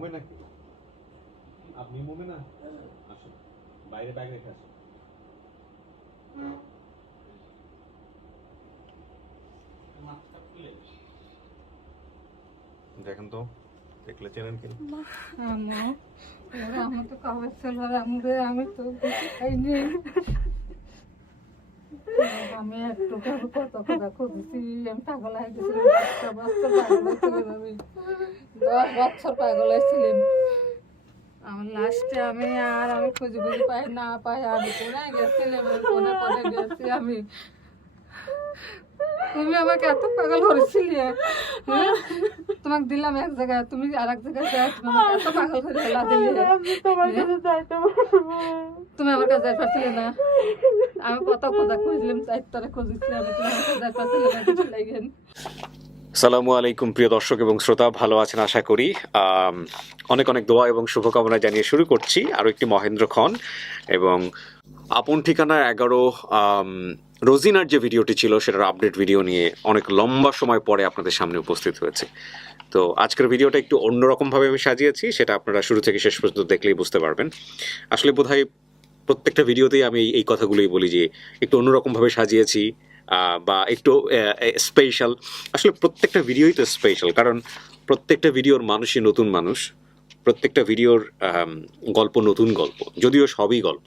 মোমে নাকি? আপনি মোমে না? আসুন, বাইরে ব্যাগ রেখে আসুন। দেখেন তো, দেখলে চেনেন কি? আমি তো কবে ছিল আমি তো খাইনি। আমি একটু কত কথা খুঁজেছি, আমি পাগল হয়ে গেছিলাম। 10 বছর পাগল হয়েছিলাম। আমার লাস্টে আমি খুঁজে পাই না পাই, আমি কোনায় গেছিলাম, কোনে কোনে গেছি আমি। তুমি আমাকে এত পাগল করেছিলে, হ্যাঁ? তোমাকে দিলাম এক জায়গায়, তুমি আর এক জায়গায় যাই, তুমি আমাকে এত পাগল করে হেলা দিলে। তুমি আমার কাছে যাই পারছিলে না। আমি কত খোঁজা খুঁজলাম, চারটারে খুঁজেছি আমি, তুমি আমার কাছে যাই পারছিলে না কিছু লাগেন। আসসালামু আলাইকুম প্রিয় দর্শক এবং শ্রোতা, ভালো আছেন আশা করি। অনেক অনেক দোয়া এবং শুভকামনা জানিয়ে শুরু করছি আরও একটি মহেন্দ্র খন এবং আপন ঠিকানা 11 রোজিনার যে ভিডিওটি ছিল সেটার আপডেট ভিডিও নিয়ে অনেক লম্বা সময় পরে আপনাদের সামনে উপস্থিত হয়েছে। তো আজকের ভিডিওটা একটু অন্যরকমভাবে আমি সাজিয়েছি, সেটা আপনারা শুরু থেকে শেষ পর্যন্ত দেখলেই বুঝতে পারবেন। আসলে বোধহয় প্রত্যেকটা ভিডিওতেই আমি এই কথাগুলোই বলি যে একটু অন্যরকমভাবে সাজিয়েছি বা একটু স্পেশাল। আসলে প্রত্যেকটা ভিডিওই তো স্পেশাল, কারণ প্রত্যেকটা ভিডিওর মানুষই নতুন মানুষ, প্রত্যেকটা ভিডিওর গল্প নতুন গল্প, যদিও সবই গল্প।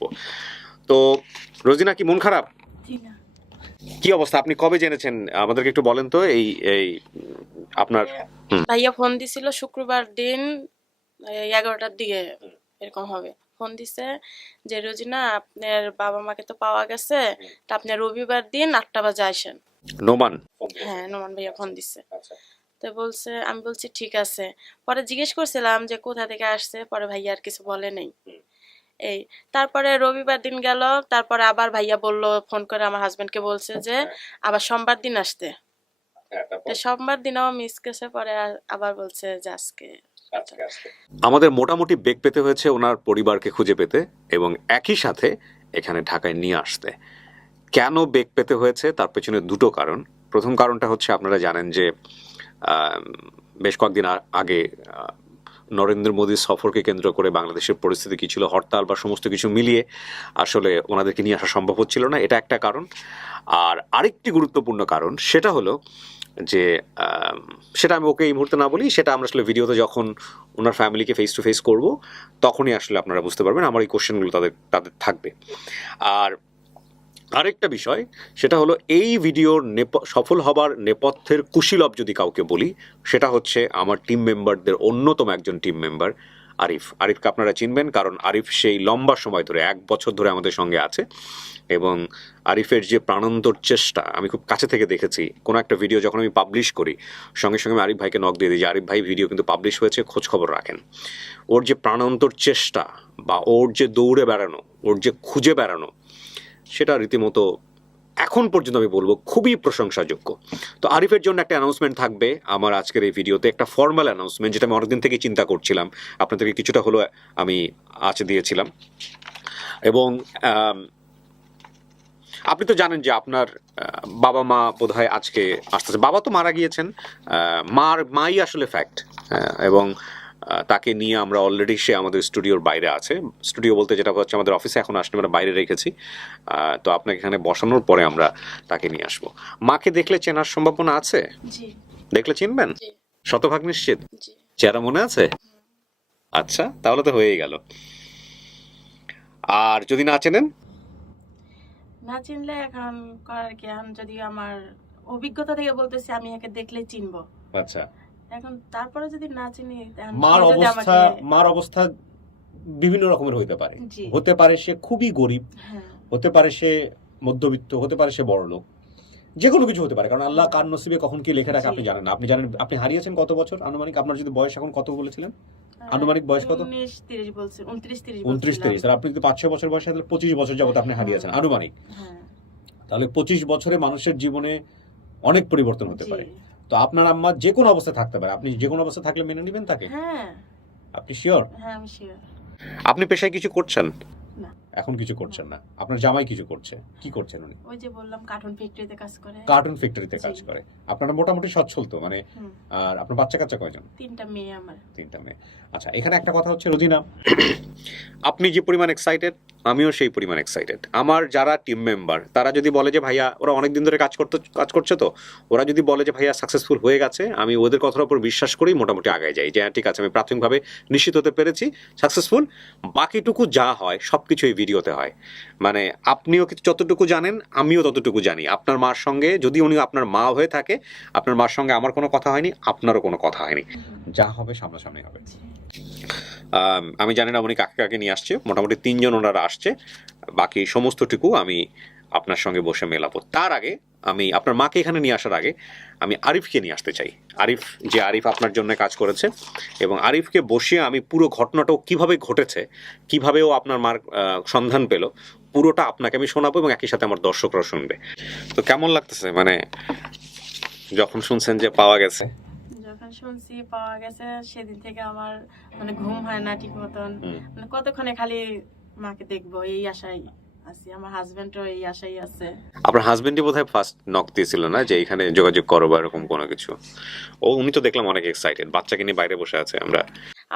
তো রোজিনা, কি মন খারাপ? কি অবস্থা? আপনি কবে জেনেছেন আমাদেরকে একটু বলেন তো। এই এই আপনার ভাইয়া ফোন দিছিল শুক্রবার দিন 11টার দিকে এরকম হবে। ফোন দিছে যে রোজিনা, আপনার বাবা মাকে তো পাওয়া গেছে, তা আপনি রবিবার দিন 8টা বাজে আসেন। নোমান? হ্যাঁ, নোমান ভাইয়া ফোন দিছে। তো বলছে, আমি বলছি ঠিক আছে। পরে জিজ্ঞেস করছিলাম যে কোথা থেকে আসছে, পরে ভাইয়া আর কিছু বলে নাই। এই তারপরে রবিবার দিন গেল, তারপরে আবার ভাইয়া বলল, ফোন করে আমার হাজবেন্ডকে বলছে যে আবার সোমবার দিন আসতে। সোমবার দিনও মিস গেছে, পরে আবার বলছে যে আজকে। আমাদের মোটামুটি বেগ পেতে হয়েছে ওনার পরিবারকে খুঁজে পেতে এবং একই সাথে এখানে ঢাকায় নিয়ে আসতে। কেন বেগ পেতে হয়েছে তার পেছনে দুটো কারণ। প্রথম কারণটা হচ্ছে, আপনারা জানেন যে বেশ কয়েকদিন আগে নরেন্দ্র মোদীর সফরকে কেন্দ্র করে বাংলাদেশের পরিস্থিতি কী ছিল, হরতাল বা সমস্ত কিছু মিলিয়ে আসলে ওনাদেরকে নিয়ে আসা সম্ভব হচ্ছিল না, এটা একটা কারণ। আর আরেকটি গুরুত্বপূর্ণ কারণ সেটা হলো যে সেটা আমি ওকে এই মুহূর্তে না বলি, সেটা আমরা আসলে ভিডিওতে যখন ওনার ফ্যামিলিকে ফেস টু ফেস করবো তখনই আসলে আপনারা বুঝতে পারবেন, আমার এই কোশ্চেনগুলো তাদের থাকবে। আর আরেকটা বিষয় সেটা হলো, এই ভিডিওর সফল হবার নেপথ্যের কুশীলব যদি কাউকে বলি, সেটা হচ্ছে আমার টিম মেম্বারদের অন্যতম একজন টিম মেম্বার আরিফ। আরিফকে আপনারা চিনবেন, কারণ আরিফ সেই লম্বা সময় ধরে 1 বছর ধরে আমাদের সঙ্গে আছে এবং আরিফের যে প্রাণান্তর চেষ্টা আমি খুব কাছে থেকে দেখেছি। কোনো একটা ভিডিও যখন আমি পাবলিশ করি, সঙ্গে সঙ্গে আমি আরিফ ভাইকে নক দিয়ে দিই যে আরিফ ভাই, ভিডিও কিন্তু পাবলিশ হয়েছে, খোঁজ খবর রাখেন। ওর যে প্রাণান্তর চেষ্টা বা ওর যে দৌড়ে বেড়ানো, ওর যে খুঁজে বেড়ানো, সেটা রীতিমতো এখন পর্যন্ত আমি বলবো খুবই প্রশংসাযোগ্য। তো আরিফের জন্য একটা অ্যানাউন্সমেন্ট থাকবে আমার আজকের এই ভিডিওতে, একটা ফর্মাল অ্যানাউন্সমেন্ট, যেটা আমি অনেকদিন থেকেই চিন্তা করছিলাম, আপনাদেরকে কিছুটা হলো আমি আজ দিয়েছিলাম। এবং আপনি তো জানেন যে আপনার বাবা মা বোধহয় আজকে আসতেছে। বাবা তো মারা গিয়েছেন, মাই আসলে ফ্যাক্ট। এবং তাকে নিয়ে আমরা অলরেডি, সে আমাদের স্টুডিওর বাইরে আছে। স্টুডিও বলতে যেটা হচ্ছে আমাদের অফিসে এখন আসলে আমরা বাইরে রেখেছি। তো আপনাকে এখানে বসানোর পরে আমরা তাকে নিয়ে আসবো। মাকে দেখলে চেনার সম্ভাবনা আছে? জি। দেখলে চিনবেন? জি। শতভাগ নিশ্চিত? জি। চেহারা মনে আছে? আচ্ছা, তাহলে তো হয়েই গেল। আর যদি না চেনেন? না চিনলে এখন করার কি, এখন যদি আমার অভিজ্ঞতা থেকে বলতেছি, আমি একে দেখলে চিনবো। আচ্ছা, এখন তারপরে যদি না চিনি, মার অবস্থা বিভিন্ন রকমের হইতে পারে। জি। হতে পারে সে খুবই গরিব, হ্যাঁ, হতে পারে সে মধ্যবিত্ত, হতে পারে সে বড় লোক, যে কোনো কিছু হতে পারে, কারণ আল্লাহ কার নসিবে কখন কি লেখে রাখে আপনি জানেন না। আপনি জানেন আপনি হারিয়েছেন কত বছর আনুমানিক? আপনার যদি বয়স এখন কত বলেছিলেন, আনুমানিক বয়স কত? 19-30 বলছে, 29-30 29-30। তাহলে আপনি যদি 5-6 বছর বয়সে, তাহলে 25 বছর যাবত আপনি হারিয়েছেন আনুমানিক। হ্যাঁ, তাহলে 25 বছরে মানুষের জীবনে অনেক পরিবর্তন হতে পারে। তো আপনার আম্মা যে কোনো অবস্থায় থাকতে পারে, আপনি যে কোনো অবস্থায় থাকলে মেনে নেবেন তাকে? হ্যাঁ। আপনি শিওর? হ্যাঁ, আমি শিওর। আপনি পেশায় কিছু করছেন? না। এখন কিছু করছেন না, আপনার জামাই কিছু করছে, কি করছেন উনি? ওই যে বললাম কার্টুন ফ্যাক্টরিতে কাজ করে। কার্টুন ফ্যাক্টরিতে কাজ জি। করে। আপনারা মোটামুটি সচ্ছল তো, মানে হুম। আর আপনার বাচ্চা কাচ্চা কয়জন? 3টা মেয়ে আমার। 3টা মেয়ে। আচ্ছা, এখানে একটা কথা হচ্ছে রোজিনা, আপনি যে পরিমাণ এক্সাইটেড আমিও সেই পরিমাণ এক্সাইটেড। আমার যারা টিম মেম্বার তারা যদি বলে যে ভাইয়া ওরা অনেক দিন ধরে কাজ করছে, তো ওরা যদি বলে যে ভাইয়া সাকসেসফুল হয়ে গেছে, আমি ওদের কথার উপর বিশ্বাস করি, মোটামুটি আগায় যাই যে হ্যাঁ ঠিক আছে আমি প্রাথমিকভাবে নিশ্চিত হতে পেরেছি সাকসেসফুল। বাকিটুকু যা হয় সব কিছু এই ভিডিওতে হয়। মানে আপনিও যতটুকু জানেন আমিও ততটুকু জানি। আপনার মার সঙ্গে যদি উনি আপনার মা হয়ে থাকে, আপনার মার সঙ্গে আমার কোনো কথা হয়নি, আপনারও কোনো কথা হয়নি, যা হবে সামনাসামনি হবে। আমি জানি না উনি কাকে কাকে নিয়ে আসছে, মোটামুটি 3 জন ওনারা আসছে, বাকি সমস্তটুকু আমি আপনার সঙ্গে বসে মেলাবো। তার আগে আমি আপনার মাকে এখানে নিয়ে আসার আগে আমি আরিফকে নিয়ে আসতে চাই। আরিফ আপনার জন্য কাজ করেছে, এবং আরিফকে বসিয়ে আমি পুরো ঘটনাটাও কিভাবে ঘটেছে, কিভাবে ও আপনার মার সন্ধান পেল, পুরোটা আপনাকে আমি শোনাবো এবং একই সাথে আমার দর্শকরাও শুনবে। তো কেমন লাগতেছে মানে যখন শুনছেন যে পাওয়া গেছে? যখন শুনছি পাওয়া গেছে সেদিন থেকে আমার মানে ঘুম হয় না ঠিক মতন। মানে কতক্ষণে খালি মাকে দেখবো এই আশায় আছি, আমার হাজবেন্ডও এই আশাই আছে। আপনার হাজবেন্ডই বোধহয় ফার্স্ট নক দিয়েছিল না যে এখানে যোগাযোগ করো বা এরকম কোনো কিছু? উনি তো দেখলাম অনেক এক্সাইটেড, বাচ্চাকে নিয়ে বাইরে বসে আছে।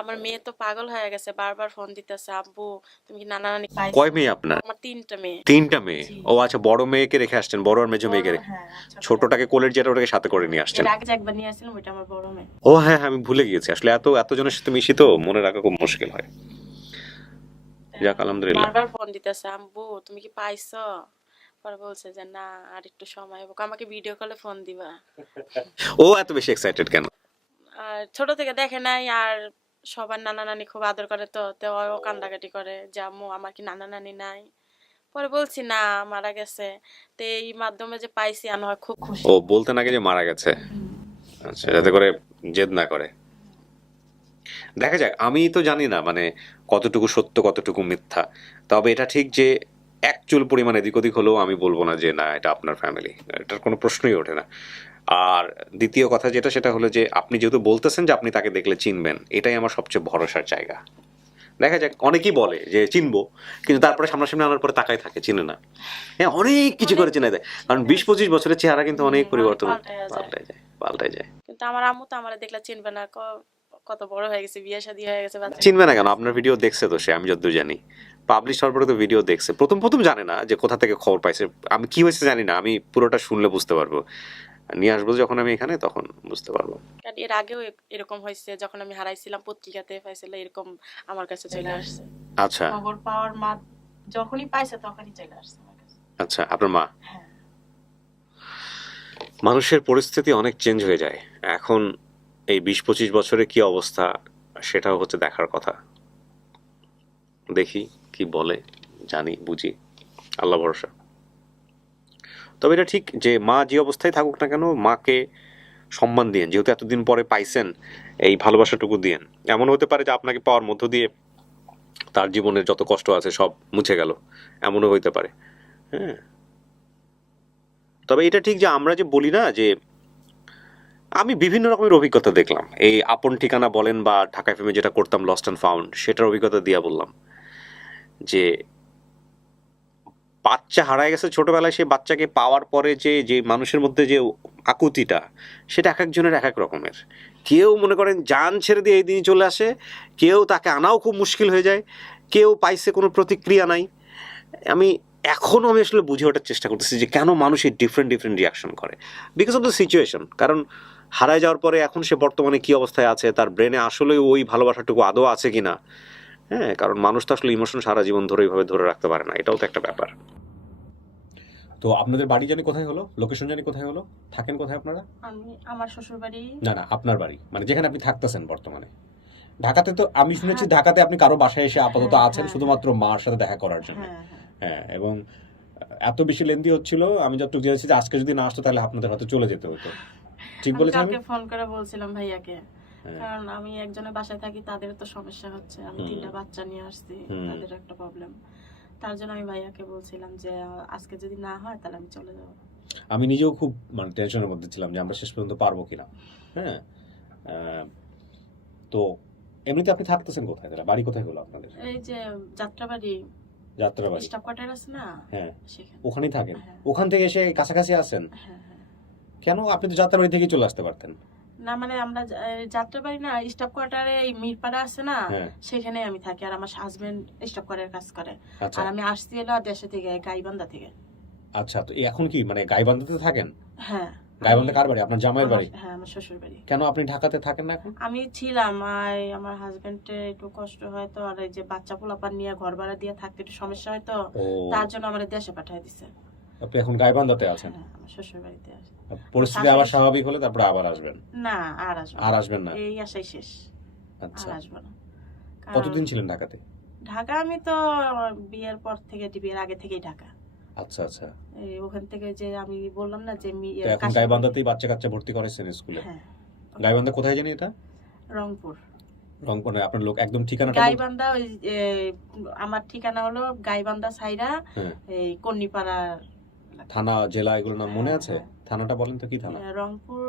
আমার মেয়ে তো পাগল হয়ে গেছে, বারবার ফোন দিতেছে, আব্বু তুমি কি নানা নানি পাইছো? কয় মেয়ে আপনার? আমার 3টা মেয়ে। 3টা মেয়ে? জি। ও আচ্ছা, বড় মেয়েকে রেখে আসছেন, বড় আর মেজো মেয়েকে হ্যাঁ, ছোটটাকে কোলের যেটা ওটাকে সাথে করে নিয়ে আসছেন? এর আগে যে একবার নিয়ে আসছিলাম ওইটা আমার বড় মেয়ে। ও হ্যাঁ হ্যাঁ, আমি ভুলে গিয়েছি আসলে, এত জনের সাথে মিশি তো মনে রাখা খুব মুশকিল হয়। যাক আলহামদুলিল্লাহ। বারবার ফোন দিতেছে, আব্বু তুমি কি পাইছো? পরে বলছে যে না আর একটু সময় হোক, আমাকে ভিডিও কলে ফোন দিবা। ও এত বেশি এক্সাইটেড কেন? আর ছোট থেকে দেখে নাই, আর সবার নানা নানি খুব আদর করে, তো ও কান্দাকাটি করে যে আম্মু আমার কি নানা নানি নাই? পরে বলছি না মারা গেছে। তো এই মাধ্যমে যে পাইছি আমি হয় খুব খুশি। ও বলতে নাকি যে মারা গেছে? আচ্ছা, যাতে করে জেদ না করে। দেখা যাক, আমি তো জানি না মানে কতটুকু সত্য কতটুকু মিথ্যা, তবে এটা ঠিক যে এক চুল পরিমাণ এদিক ওদিক হলেও আমি বলবো না যে না এটা আপনার ফ্যামিলি, এটার কোনো প্রশ্নই ওঠে না। আর দ্বিতীয় কথা যেটা, সেটা হলো যে আপনি যেহেতু বলতেছেন যে আপনি তাকে দেখলে চিনবেন, এটাই আমার সবচেয়ে ভরসার জায়গা। দেখা যাক, অনেকেই বলে যে চিনবো, কিন্তু তারপরে সামনাসামনি আনার পরে তাকাই থাকে, চিনে না। হ্যাঁ, অনেক কিছু করে চিনে দেয়, কারণ 20-25 বছরের চেহারা কিন্তু অনেক পরিবর্তন পাল্টায় যায়। কিন্তু আমার আম্মু তো আমার দেখলে চিনবে না, কত বড় হয়ে গেছে, বিয়ে শাদী হয়ে গেছে, বাচ্চা। চিনবে না কেন? আপনার ভিডিও দেখছে তো সে, আমি যতদূর জানি পাবলিশ হওয়ার পরে তো ভিডিও দেখছে। প্রথম জানে না যে কোথা থেকে খবর পাইছে, আমি কি হয়েছে জানি না, আমি পুরোটা শুনলে বুঝতে পারবো, নিয়ে আসবো যখন আমি এখানে তখন বুঝতে পারবো। কারণ এর আগেও এরকম হয়েছে, যখন আমি হারাইছিলাম পত্রিকাতে পাইছিল, এরকম আমার কাছে চলে আসছে। আচ্ছা খবর পাওয়ার মা যখনই পাইছে তখনই চলে আসছে আমার কাছে। আচ্ছা, আপনার মা? হ্যাঁ। মানুষের পরিস্থিতি অনেক চেঞ্জ হয়ে যায় এখন, এই 20-25 বছরে কি অবস্থা সেটাও হচ্ছে দেখার কথা। দেখি কি বলে, জানি বুঝি, আল্লাহ ভরসা। তবে এটা ঠিক যে মা যে অবস্থায় থাকুক না কেন, মাকে সম্মান দিয়েন, যেহেতু এতদিন পরে পাইছেন, এই ভালোবাসাটুকু দিয়েন। এমন হতে পারে যে আপনাকে পাওয়ার মধ্য দিয়ে তার জীবনের যত কষ্ট আছে সব মুছে গেল, এমনও হইতে পারে। হ্যাঁ, তবে এটা ঠিক যে আমরা যে বলি না যে, আমি বিভিন্ন রকমের অভিজ্ঞতা দেখলাম, এই আপন ঠিকানা বলেন বা ঢাকা এফএমে যেটা করতাম লস্ট অ্যান্ড ফাউন্ড, সেটার অভিজ্ঞতা দিয়ে বললাম যে বাচ্চা হারায় গেছে ছোটবেলায়, সেই বাচ্চাকে পাওয়ার পরে যে মানুষের মধ্যে যে আকুতিটা, সেটা এক একজনের এক এক রকমের। কেউ মনে করেন জান ছেড়ে দিয়ে এই দিনই চলে আসে, কেউ তাকে আনাও খুব মুশকিল হয়ে যায়, কেউ পাইছে কোনো প্রতিক্রিয়া নাই। আমি আসলে বুঝে ওঠার চেষ্টা করতেছি যে কেন মানুষ এই ডিফারেন্ট রিয়াকশন করে, বিকজ অফ দ্য সিচুয়েশন। কারণ হারায় যাওয়ার পরে এখন সে বর্তমানে কি অবস্থায় আছে, তার ব্রেনে আসলে ওই ভালোবাসাটুকু আদৌ আছে কিনা। হ্যাঁ, কারণ মানুষ তো আসলে ইমোশন সারা জীবন ধরে এইভাবে ধরে রাখতে পারে না, এটাও তো একটা ব্যাপার। তো আপনাদের বাড়ি জানি কোথায় হলো, লোকেশন জানি কোথায় হলো, থাকেন কোথায় আপনারা? আমি আমার শ্বশুর বাড়ি। না আপনার বাড়ি মানে যেখানে আপনি থাকতেছেন বর্তমানে। ঢাকাতে তো আমি শুনেছি ঢাকাতে আপনি কারো বাসায় এসে আপাতত আছেন শুধুমাত্র মার সাথে দেখা করার জন্য। হ্যাঁ, এবং এত বেশি লেন্দি হচ্ছিল, আমি যতটুকু জেনেছি যে আজকে যদি না আসতো তাহলে আপনাদের হয়তো চলে যেতে হতো। ঠিক বলেছেন? আমি ফোন করে বলছিলাম ভাইয়াকে, কারণ আমি একজনের বাসায় থাকি, তাদের তো সমস্যা হচ্ছে, আমি 3টা বাচ্চা নিয়ে আসছি, তাদের একটা প্রবলেম। তার জন্য আমি ভাইয়াকে বলছিলাম যে আজকে যদি না হয় তাহলে আমি চলে যাব। আমি নিজেও খুব মানে টেনশনের মধ্যে ছিলাম যে আমরা শেষ পর্যন্ত পারবো কিনা। হ্যাঁ, তো এমনিতে আপনি থাকতেছেন কোথায়, তাহলে বাড়ি কোথায় হলো আপনাদের? এই যে যাত্রাবাড়ি যাত্রাবাড়ি স্টাফ কোয়ার্টার আছে না, হ্যাঁ সেখানে। ওখানেই থাকেন। হ্যাঁ। ওখান থেকে এসে কাছাকাছি আছেন হ্যাঁ হ্যাঁ। কেন? আপনি তো যাত্রাবাড়ি থেকে চলে আসতে পারতেন। না মানে আমরা যাত্রাবাড়ি না, স্টাফ কোয়ার্টারে এই মিরপাড়া আছে না, হ্যাঁ সেখানে আমি থাকি। আর আমার হাজবেন্ড স্টাফ কোয়ার্টারে কাজ করে। আচ্ছা আর আমি আসছি এলো দেশে থেকে, গাইবান্ধা থেকে। আচ্ছা, তো এখন কি মানে গাইবান্ধাতে থাকেন? হ্যাঁ। গাইবান্ধা কার বাড়ি? আপনার জামাইয়ের বাড়ি? হ্যাঁ, আমার শ্বশুর বাড়ি। কেন আপনি ঢাকাতে থাকেন না এখন? আমি ছিলাম, আমার হাজবেন্ডের একটু কষ্ট হয় তো, আর এই যে বাচ্চা পোলাপান নিয়ে ঘর ভাড়া দিয়ে থাকতে একটু সমস্যা হয় তো, ও তার জন্য আমার দেশে পাঠিয়ে দিছে। আপনি এখন গাইবান্ধাতে আছেন। হ্যাঁ, আমার শ্বশুর বাড়িতে আছে। পরিস্থিতি আবার স্বাভাবিক হলে তারপরে আবার আসবেন? না, আর আসবো আর আসবেন না? এই আশাই শেষ। আচ্ছা, আর আসবো না। কতদিন ছিলেন ঢাকাতে? ঢাকা আমি তো বিয়ের পর থেকে, বিয়ের আগে থেকেই ঢাকা। আচ্ছা আচ্ছা, এই ওখান থেকে যে আমি বললাম না যে তো এখন গাইবান্ধাতেই বাচ্চা কাচ্চা ভর্তি করেছেন স্কুলে? হ্যাঁ। গাইবান্ধা কোথায় জানি এটা? রংপুর। রংপুরে? আপনার লোক একদম ঠিকানাটা বলতে- গাইবান্ধা ওই আমার ঠিকানা হলো গাইবান্ধা সাইরা, হ্যাঁ। এই কন্নিপাড়া থানা জেলা এগুলো নাম মনে আছে? হ্যাঁ। থানাটা বলেন তো, কি থানা? রংপুর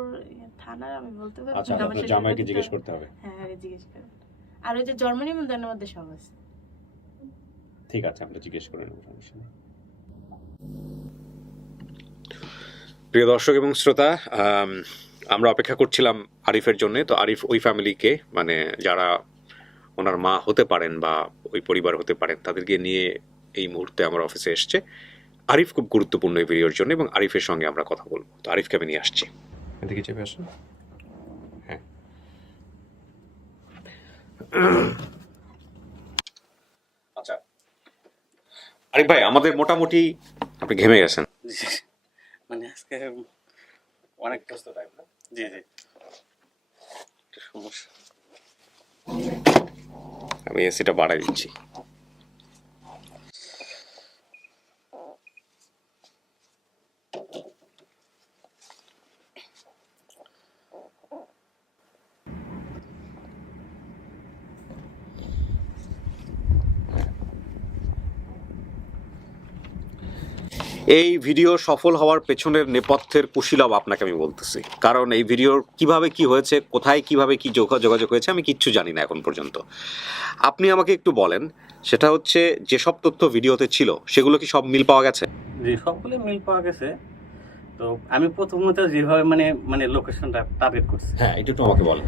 থানা আমি বলতে পারবো আচ্ছা, না, আমার আপনার সেটা জামাইকে বলতে জিজ্ঞেস হবে। করতে হবে। হ্যাঁ আগে জিজ্ঞেস করেন। আর ওই যে জার্মানি মন্দিরের মধ্যে সব আছে। ঠিক আছে, আমরা জিজ্ঞেস করে নেব, সমস্যা নেই। প্রিয় দর্শক এবং শ্রোতা, আমরা অপেক্ষা করছিলাম আরিফের জন্য। তো আরিফ ওই ফ্যামিলিকে, মানে যারা ওনার মা হতে পারেন বা ওই পরিবার হতে পারেন, তাদেরকে নিয়ে এই মুহূর্তে আমার অফিসে এসছে। আরিফ খুব গুরুত্বপূর্ণ এই ভিডিওর জন্য এবং আরিফের সঙ্গে আমরা কথা বলবো। তো আরিফকে আমি নিয়ে আসছি, এদিকে চেপে আসুন। হ্যাঁ, আচ্ছা আরিফ ভাই, আমাদের মোটামুটি আপনি ঘেমে গেছেন। জি, মানে আজকে অনেক ব্যস্ত টাইম না? জি জি, একটু সমস্যা। আমি এসিটা বাড়াই দিচ্ছি। এই ভিডিও সফল হওয়ার পেছনের নেপথ্যের কুশীলব আপনাকে আমি বলতেছি, কারণ এই ভিডিওর কিভাবে কি হয়েছে, কোথায় কিভাবে কি যোগাযোগ হয়েছে আমি কিচ্ছু জানি না এখন পর্যন্ত। আপনি আমাকে একটু বলেন, সেটা হচ্ছে যেসব তথ্য ভিডিওতে ছিল সেগুলো কি সব মিল পাওয়া গেছে? জি, সবগুলো মিল পাওয়া গেছে। তো আমি প্রথমত যেভাবে মানে মানে লোকেশনটা টার্গেট করছি, হ্যাঁ, এটা একটু আমাকে বলেন।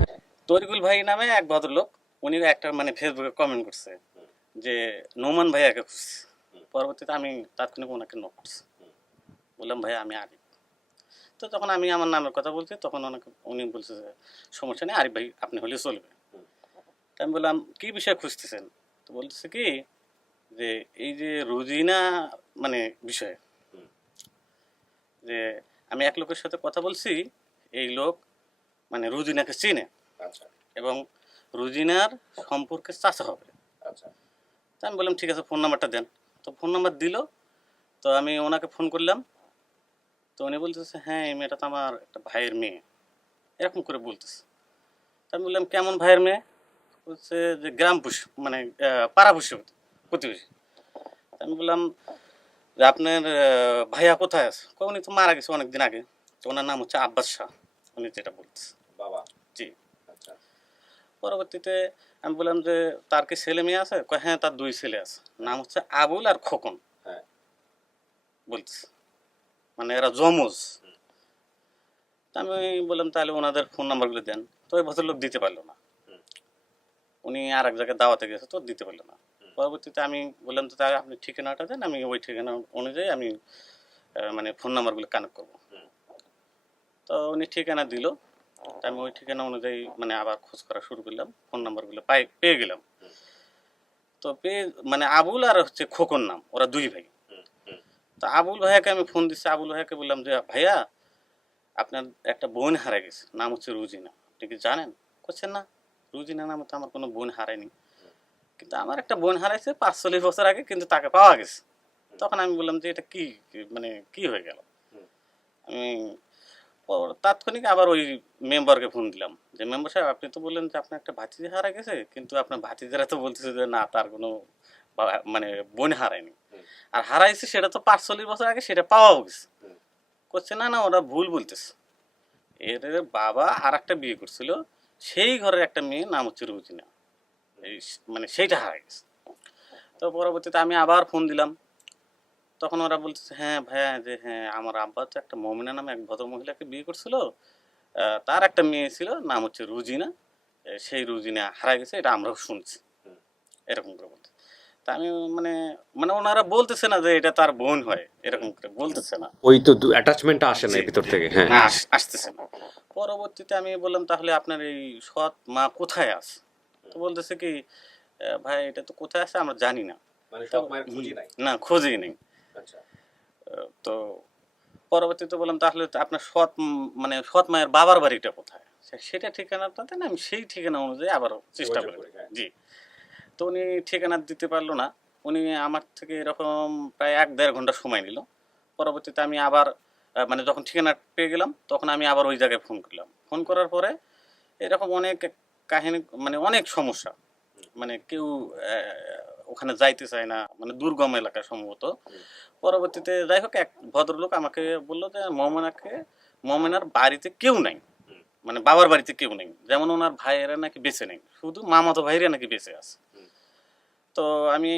তরিকুল ভাই নামে এক ভদ্রলোক, উনি একটা মানে ফেসবুকে কমেন্ট করছে যে নোমান ভাইয়াকে খুঁজছে। পরবর্তীতে আমি তাৎক্ষণিক ওনাকে নক করছি, বললাম ভাইয়া আমি আরিফ। তো তখন আমি আমার নামের কথা বলছি, তখন উনি বলছে যে সমস্যা নেই আরিফ ভাই, আপনি হলে চলবে। তো আমি বললাম কী বিষয়ে খুঁজতেছেন? তো বলতেছে কি যে এই যে রোজিনা মানে বিষয়ে, যে আমি এক লোকের সাথে কথা বলছি, এই লোক মানে রুজিনাকে চিনে এবং রুজিনার সম্পর্কে চাচা হবে। তা আমি বললাম ঠিক আছে, ফোন নাম্বারটা দেন। তো ফোন নাম্বার দিল, তো আমি ওনাকে ফোন করলাম। তো উনি বলতেছে হ্যাঁ এই মেয়েটা তো আমার একটা ভাইয়ের মেয়ে, এরকম করে বলতেছে। তা আমি বললাম কেমন ভাইয়ের মেয়ে? বলছে যে গ্রাম পুষ মানে পাড়া পুষে প্রতিবেশী। আমি বললাম যে আপনার ভাইয়া কোথায় আছে? উনি তো মারা গেছে অনেকদিন আগে। তো ওনার নাম হচ্ছে আব্বাস শাহ, উনি যেটা বলতেছে। বাবা, জি। পরবর্তীতে আমি বললাম যে তার কি ছেলে মেয়ে আছে? কয় হ্যাঁ তার 2 ছেলে আছে, নাম হচ্ছে আবুল আর খোকন। হ্যাঁ। বলতেছে মানে এরা যমজ। তা আমি বললাম তাহলে ওনাদের ফোন নাম্বারগুলো দেন। তো ওই ভদ্রলোক দিতে পারলো না, উনি আর এক জায়গায় দাওয়াতে গেছে, তো দিতে পারলো না। পরবর্তীতে আমি বললাম তো তাহলে আপনি ঠিকানাটা দেন, আমি ওই ঠিকানা অনুযায়ী আমি মানে ফোন নাম্বারগুলো কানেক্ট করবো। তো উনি ঠিকানা দিল, আমি ওই ঠিকানা অনুযায়ী মানে আবার খোঁজ করা শুরু করলাম, ফোন নাম্বারগুলো পেয়ে গেলাম। তো পেয়ে মানে আবুল আর হচ্ছে খোকন নাম, ওরা 2 ভাই। তো আবুল ভাইয়াকে আমি ফোন দিচ্ছি, আবুল ভাইয়াকে বললাম যে ভাইয়া আপনার একটা বোন হারিয়ে গেছে, নাম হচ্ছে রুজিনা, আপনি কি জানেন? করছেন না, রুজিনা নামে তো আমার কোনো বোন হারায়নি, কিন্তু আমার একটা বোন হারাইছে 45 বছর আগে, কিন্তু তাকে পাওয়া গেছে। তখন আমি বললাম যে এটা কি মানে কি হয়ে গেল। আমি তাৎক্ষণিক আবার ওই মেম্বারকে ফোন দিলাম যে মেম্বার সাহেব আপনি তো বললেন যে আপনার একটা ভাতিজি হারা গেছে, কিন্তু আপনার ভাতিজারা তো বলতেছে যে না তার কোনো মানে বোন হারায়নি, আর হারাইছে সেটা তো 45 বছর আগে, সেটা পাওয়াও গেছে। করছে না না ওরা ভুল বলতেছে, এর বাবা আর একটা বিয়ে করছিল, সেই ঘরের একটা মেয়ে নাম হচ্ছে রুজিনা, এই মানে সেইটা হারা গেছে। তো পরবর্তীতে আমি আবার ফোন দিলাম, তখন ওরা বলতেছে হ্যাঁ ভাইয়া, যে হ্যাঁ আমার আব্বা তো একটা মমিনা নামে এক ভদ্র মহিলাকে বিয়ে করছিল, তার একটা মেয়ে ছিল, নাম হচ্ছে রুজিনা, সেই রুজিনা হারা গেছে, এটা আমরাও শুনছি, এরকম করে বলতে। তা আমি মানে মানে ওনারা বলতেছে না যে এটা তার বোন হয়, এরকম করে বলতেছে না, ওই তো অ্যাটাচমেন্টটা আসে না এর ভিতর থেকে। হ্যাঁ, না আসতেছে না। পরবর্তীতে আমি বললাম তাহলে আপনার এই সৎ মা কোথায় আছে? তো বলতেছে কি ভাই এটা তো কোথায় আছে আমরা জানি না, মানে সৎ মায়ের খুঁজই নাই। না খোঁজেই নেই। আচ্ছা, তো পরবর্তীতে বললাম তাহলে তো আপনার মানে সৎ মায়ের বাবার বাড়িটা কোথায়? সেটা ঠিকানাটা দেন, আমি সেই ঠিকানা অনুযায়ী আবারও চেষ্টা যোগাযোগ করি। করি, হ্যাঁ। জি। তো উনি ঠিকানা দিতে পারলো না, উনি আমার থেকে এরকম প্রায় 1-1.5 ঘন্টা সময় নিল। পরবর্তীতে আমি আবার মানে যখন ঠিকানা পেয়ে গেলাম তখন আমি আবার ওই জায়গায় ফোন করলাম। ফোন করার পরে এরকম অনেক কাহিনী, মানে অনেক সমস্যা, মানে কেউ ওখানে যাইতে চায় না, মানে দুর্গম এলাকা সম্ভবত। পরবর্তীতে যাই হোক এক ভদ্রলোক আমাকে বললো যে মমেনার বাড়িতে কেউ নাই, মানে বাবার বাড়িতে কেউ নেই, যেমন ওনার ভাইয়েরা নাকি বেঁচে নেই, শুধু মামাতো ভাইরা নাকি বেঁচে আছে। তো আমি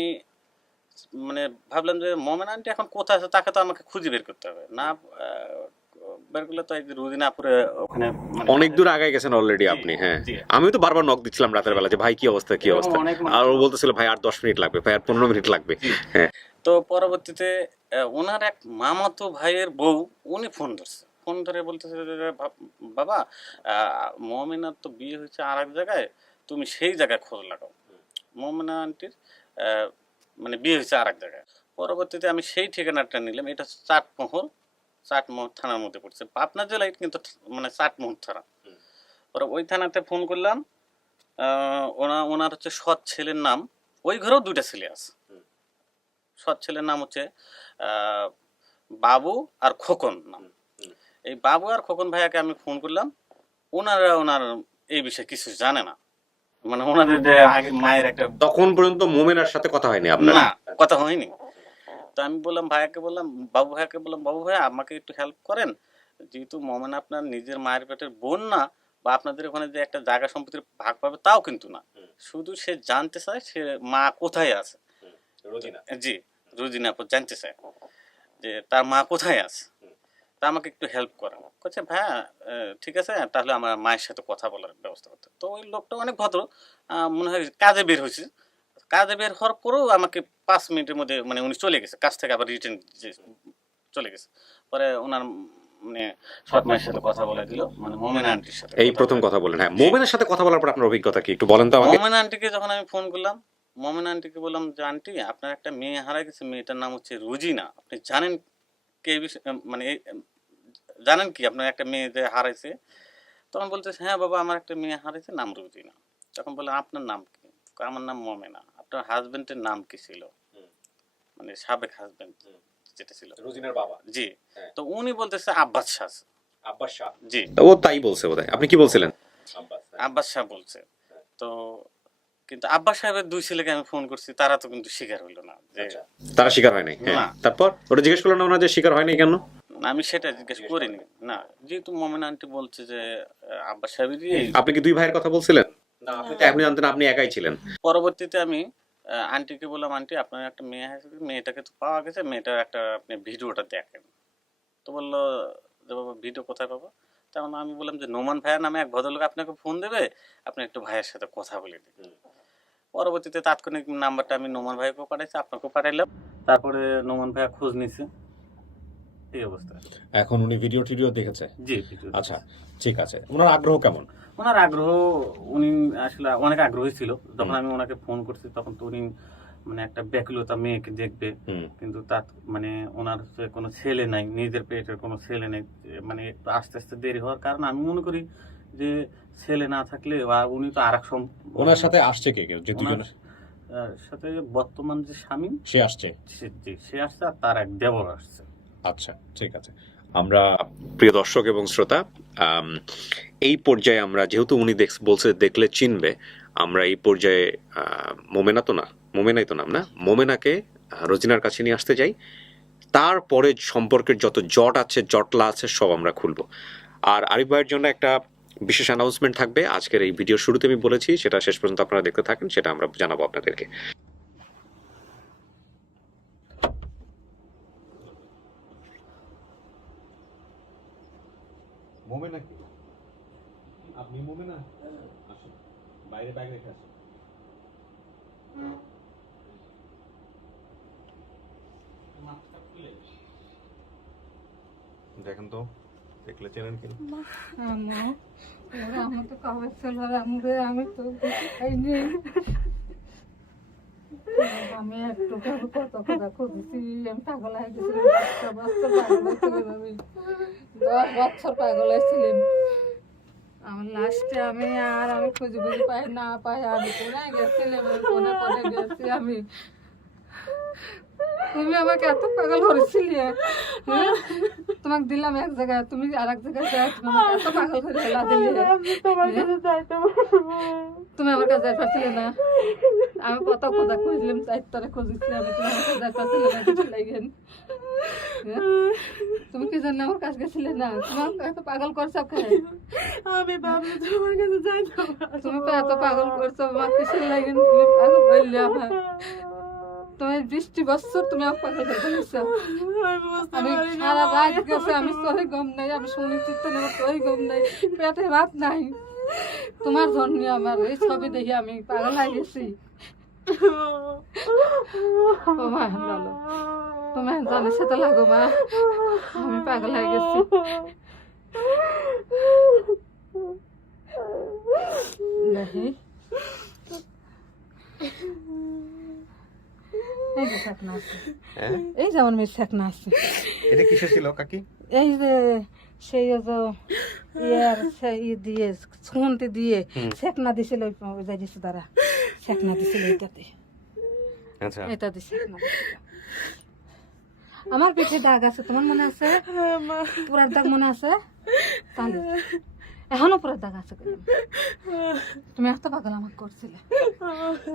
মানে ভাবলাম যে মোমেন আন্টি এখন কোথায় আছে, তাকে তো আমাকে খুঁজে বের করতে হবে, না বের করলে তো এই যে রুদিনাপুরে ওখানে মানে অনেক দূর আগে গেছেন অলরেডি আপনি। হ্যাঁ, জি। আমিও তো বারবার নক দিচ্ছিলাম রাতের বেলা যে ভাই কি অবস্থা কি এরকম অবস্থা, অনেক মানুষ- আর ও বলতেছিল ভাই আর 10 মিনিট লাগবে, ভাই আর 15 মিনিট লাগবে। হ্যাঁ, তো পরবর্তীতে ওনার এক মামাতো ভাইয়ের বউ উনি ফোন ধরছে, ফোন ধরে বলতেছে যে বাবা মমিনার তো বিয়ে হয়েছে আর এক জায়গায়, তুমি সেই জায়গায় খোঁজ লাগাও, মমিনা আন্টির মানে বিয়ে হয়েছে আর এক জায়গায়। পরবর্তীতে আমি সেই ঠিকানাটা নিলাম, এটা হচ্ছে চাটমোহর থানার মধ্যে পড়ছে, পাবনা জেলায় কিন্তু মানে চাটমোহর থানা। পরে ওই থানাতে ফোন করলাম, ওনার হচ্ছে সৎ ছেলের নাম, ওই ঘরেও 2টা ছেলে আছে, সৎ ছেলের নাম হচ্ছে বাবু আর খোকন নাম। এই বাবু আর খোকন ভাইয়াকে আমি ফোন করলাম, ওনার এই বিষয়ে কিছু জানে না, মানে ওনাদের যে আগে মায়ের একটা তখন পর্যন্ত মোমেনার সাথে কথা হয়নি আপনার? না কথা হয়নি। তো আমি বললাম ভাইয়াকে বললাম, বাবু ভাইয়াকে বললাম, বাবু ভাইয়া আমাকে একটু হেল্প করেন, যেহেতু মোমেন আপনার নিজের মায়ের পেটের বোন না, বা আপনাদের ওখানে যে একটা জায়গা সম্পত্তির ভাগ পাবে তাও কিন্তু না, শুধু সে জানতে চায় সে মা কোথায় আছে। জি, রুজিনা আপু জানতে চায় যে তার মা কোথায় আছে, তা আমাকে একটু হেল্প করেন। বলছে ভাইয়া ঠিক আছে, তাহলে আমার মায়ের সাথে কথা বলার ব্যবস্থা করতে। তো ওই লোকটা অনেক ভদ্র, মনে হয় কাজে বের হয়েছে, কাজে বের হওয়ার পরেও আমাকে 5 মিনিটের মধ্যে মানে উনি চলে গেছে, কাজ থেকে আবার রিটার্ন চলে গেছে। পরে ওনার মানে সৎ মায়ের সাথে কথা বলে দিল, মানে মোমেনা আন্টির সাথে। এই প্রথম কথা বলেন। হ্যাঁ, মোমেনের সাথে কথা বলার পর আপনার অভিজ্ঞতা কি একটু বলেন তো আমাকে। মোমেনা আন্টিকে যখন আমি ফোন করলাম, মোমেনা আন্টিকে বললাম যে আন্টি আপনার একটা মেয়ে হারাই গেছে, মেয়েটার নাম হচ্ছে রুজিনা, আপনি জানেন কে মানে জানেন কি আপনার একটা মেয়ে যে হারাইছে? তখন বলতেছে হ্যাঁ বাবা আমার একটা মেয়ে হারাইছে, নাম রুজিনা। তখন বলে আপনার নাম কি? আমার নাম মমেনা। আপনার হাজবেন্ডের নাম কি ছিল? মানে সাবেক হাজবেন্ড যেটা ছিল রুজিনার বাবা। জি। তো উনি বলতেছে আব্বাস শাহ। আব্বাস শাহ। জি, ও তাই বলছে বোধহয়। আপনি কি বলছিলেন? আব্বাস শাহ বলছে। তো কিন্তু আব্বাস সাহেবের 2 ছেলেকে আমি ফোন করছি, তারা তো কিন্তু স্বীকার হইলো না যে তারা স্বীকার হয় নাই। হ্যাঁ, না। তারপর ওটা জিজ্ঞেস করলেন না ওনার যে স্বীকার হয় নাই কেন? আমি সেটা জিজ্ঞেস করিনি। না, যেহেতু মোমেনা আন্টি বলছে যে আব্বাস সাহেবেরই এই। আপনি কি 2 ভাইয়ের কথা বলছিলেন? না, আপনি তো আপনি জানতেন আপনি একাই ছিলেন। পরবর্তীতে আমি আন্টিকে বললাম আন্টি আপনার একটা মেয়ে আছে, মেয়েটাকে তো পাওয়া গেছে, মেয়েটার একটা আপনি ভিডিওটা দেখেন। তো বললো যে বাবা ভিডিও কোথায় পাবো? তখন আমি বললাম যে নোমান ভাইয়া নামে এক ভদ্রলোক আপনাকে ফোন দেবে, আপনি একটু ভাইয়ের সাথে কথা বলে দিন। পরবর্তীতে তাৎক্ষণিক নাম্বারটা আমি নোমান ভাইকেও পাঠাইছি, আপনাকেও পাঠাইলাম। তারপরে নোমান ভাইয়া খোঁজ নিছে, এই অবস্থা। এখন উনি ভিডিও টিডিও দেখেছে? জি। আচ্ছা, ঠিক আছে। ওনার আগ্রহ কেমন? ওনার আগ্রহ, উনি আসলে অনেক আগ্রহী ছিল। যখন আমি ওনাকে ফোন করছি তখন তো উনি মানে একটা ব্যাকুলতা মেয়েকে দেখবে, কিন্তু তার মানে ওনার কোনো ছেলে নাই, নিজের পেটের কোনো ছেলে নেই, মানে একটু আস্তে আস্তে দেরি হওয়ার কারণে আমি মনে করি যে ছেলে না থাকলে বা উনি তো আর এক ওনার সাথে আসছে কে কে? যে দুজন সাথে বর্তমান যে স্বামী সে আসছে? সে আসছে, আর তার এক দেবর আসছে। আচ্ছা, ঠিক আছে। আমরা প্রিয় দর্শক এবং শ্রোতা, এই পর্যায়ে আমরা যেহেতু উনি বলছে দেখলে চিনবে, আমরা এই পর্যায়ে মোমেনাই তো নাম না, মোমেনাকে রোজিনার কাছে নিয়ে আসতে যাই। তারপরে সম্পর্কের যত জটলা আছে সব আমরা খুলবো। আর আরিফ ভাইয়ের জন্য একটা বিশেষ অ্যানাউন্সমেন্ট থাকবে আজকের এই ভিডিও শুরুতে, আমি বলেছি সেটা শেষ পর্যন্ত আপনারা দেখতে থাকেন, সেটা আমরা জানাবো আপনাদেরকে। মোমে নাকি আপনি মোমে না আসুন বাইরে ব্যাগ রেখে আসুন দেখেন তো দেখলে চেনেন কি আমার তো কবে ছিল আমি তো খাইনি। আমি একটু কত কথা খুঁজেছি, আমি পাগল হয়ে গেছিলাম। 10 বছর পাগল হয়েছিলাম। আমার লাস্টে আমি খুঁজে পাই না পাই, আমি কোনায় গেছিলাম, কোনে গেছি আমি। তুমি আমাকে এত পাগল করেছিলে, তোমাকে দিলাম এক জায়গায়, তুমি আর এক জায়গায় যাই, তুমি আমাকে এত পাগল করে হেলা দিলে। তুমি আমার কাছে যাই পারছিলে না, আমি কত কথা খুঁজলাম, চারটারে খুঁজেছি আমি, তুমি আমার কাছে যাই পারছিলে না, কিছু লাগেন। তুমি কি জানো আমার কাছে গেছিলে না, তোমার এত পাগল করছো কে? আমি ভাবছি তোমার কাছে যাইতে তুমি তো এত পাগল করছো, আমার কিছু লাগেন, তুমি পাগল বললে আমার। তুমি 20 বছর তুমি আমার পাগল করে ফেলেছো। আমি সারা রাত গেছে, আমি সহি গম নাই, আমি শুনি চিত্ত নেব সহি গম নাই, পেটে ভাত নাই। তোমার জন্য আমার এই ছবি দেখে আমি পাগল হয়ে গেছি। ও মা বলো, তুমি জানি সেটা লাগো মা, আমি পাগল হয়ে গেছি। দেখি এই যে শেখনা আছে, হ্যাঁ এই যে আমার মেয়ের শেখনা আছে। এটা কিসের ছিল কাকি? এই যে সেই যে ইয়ার সেই দিয়ে ছুনতে দিয়ে শেখনা দিছিল, ওই যাই দিছে তারা শেখনা দিছিল এইটাতে, আচ্ছা এটাতে শেখনা দিছিল। আমার পিঠে দাগ আছে, তোমার মনে আছে? পুরার দাগ মনে আছে? তাহলে এখনো পুরার দাগ আছে। তুমি এত পাগল আমাকে করছিলে,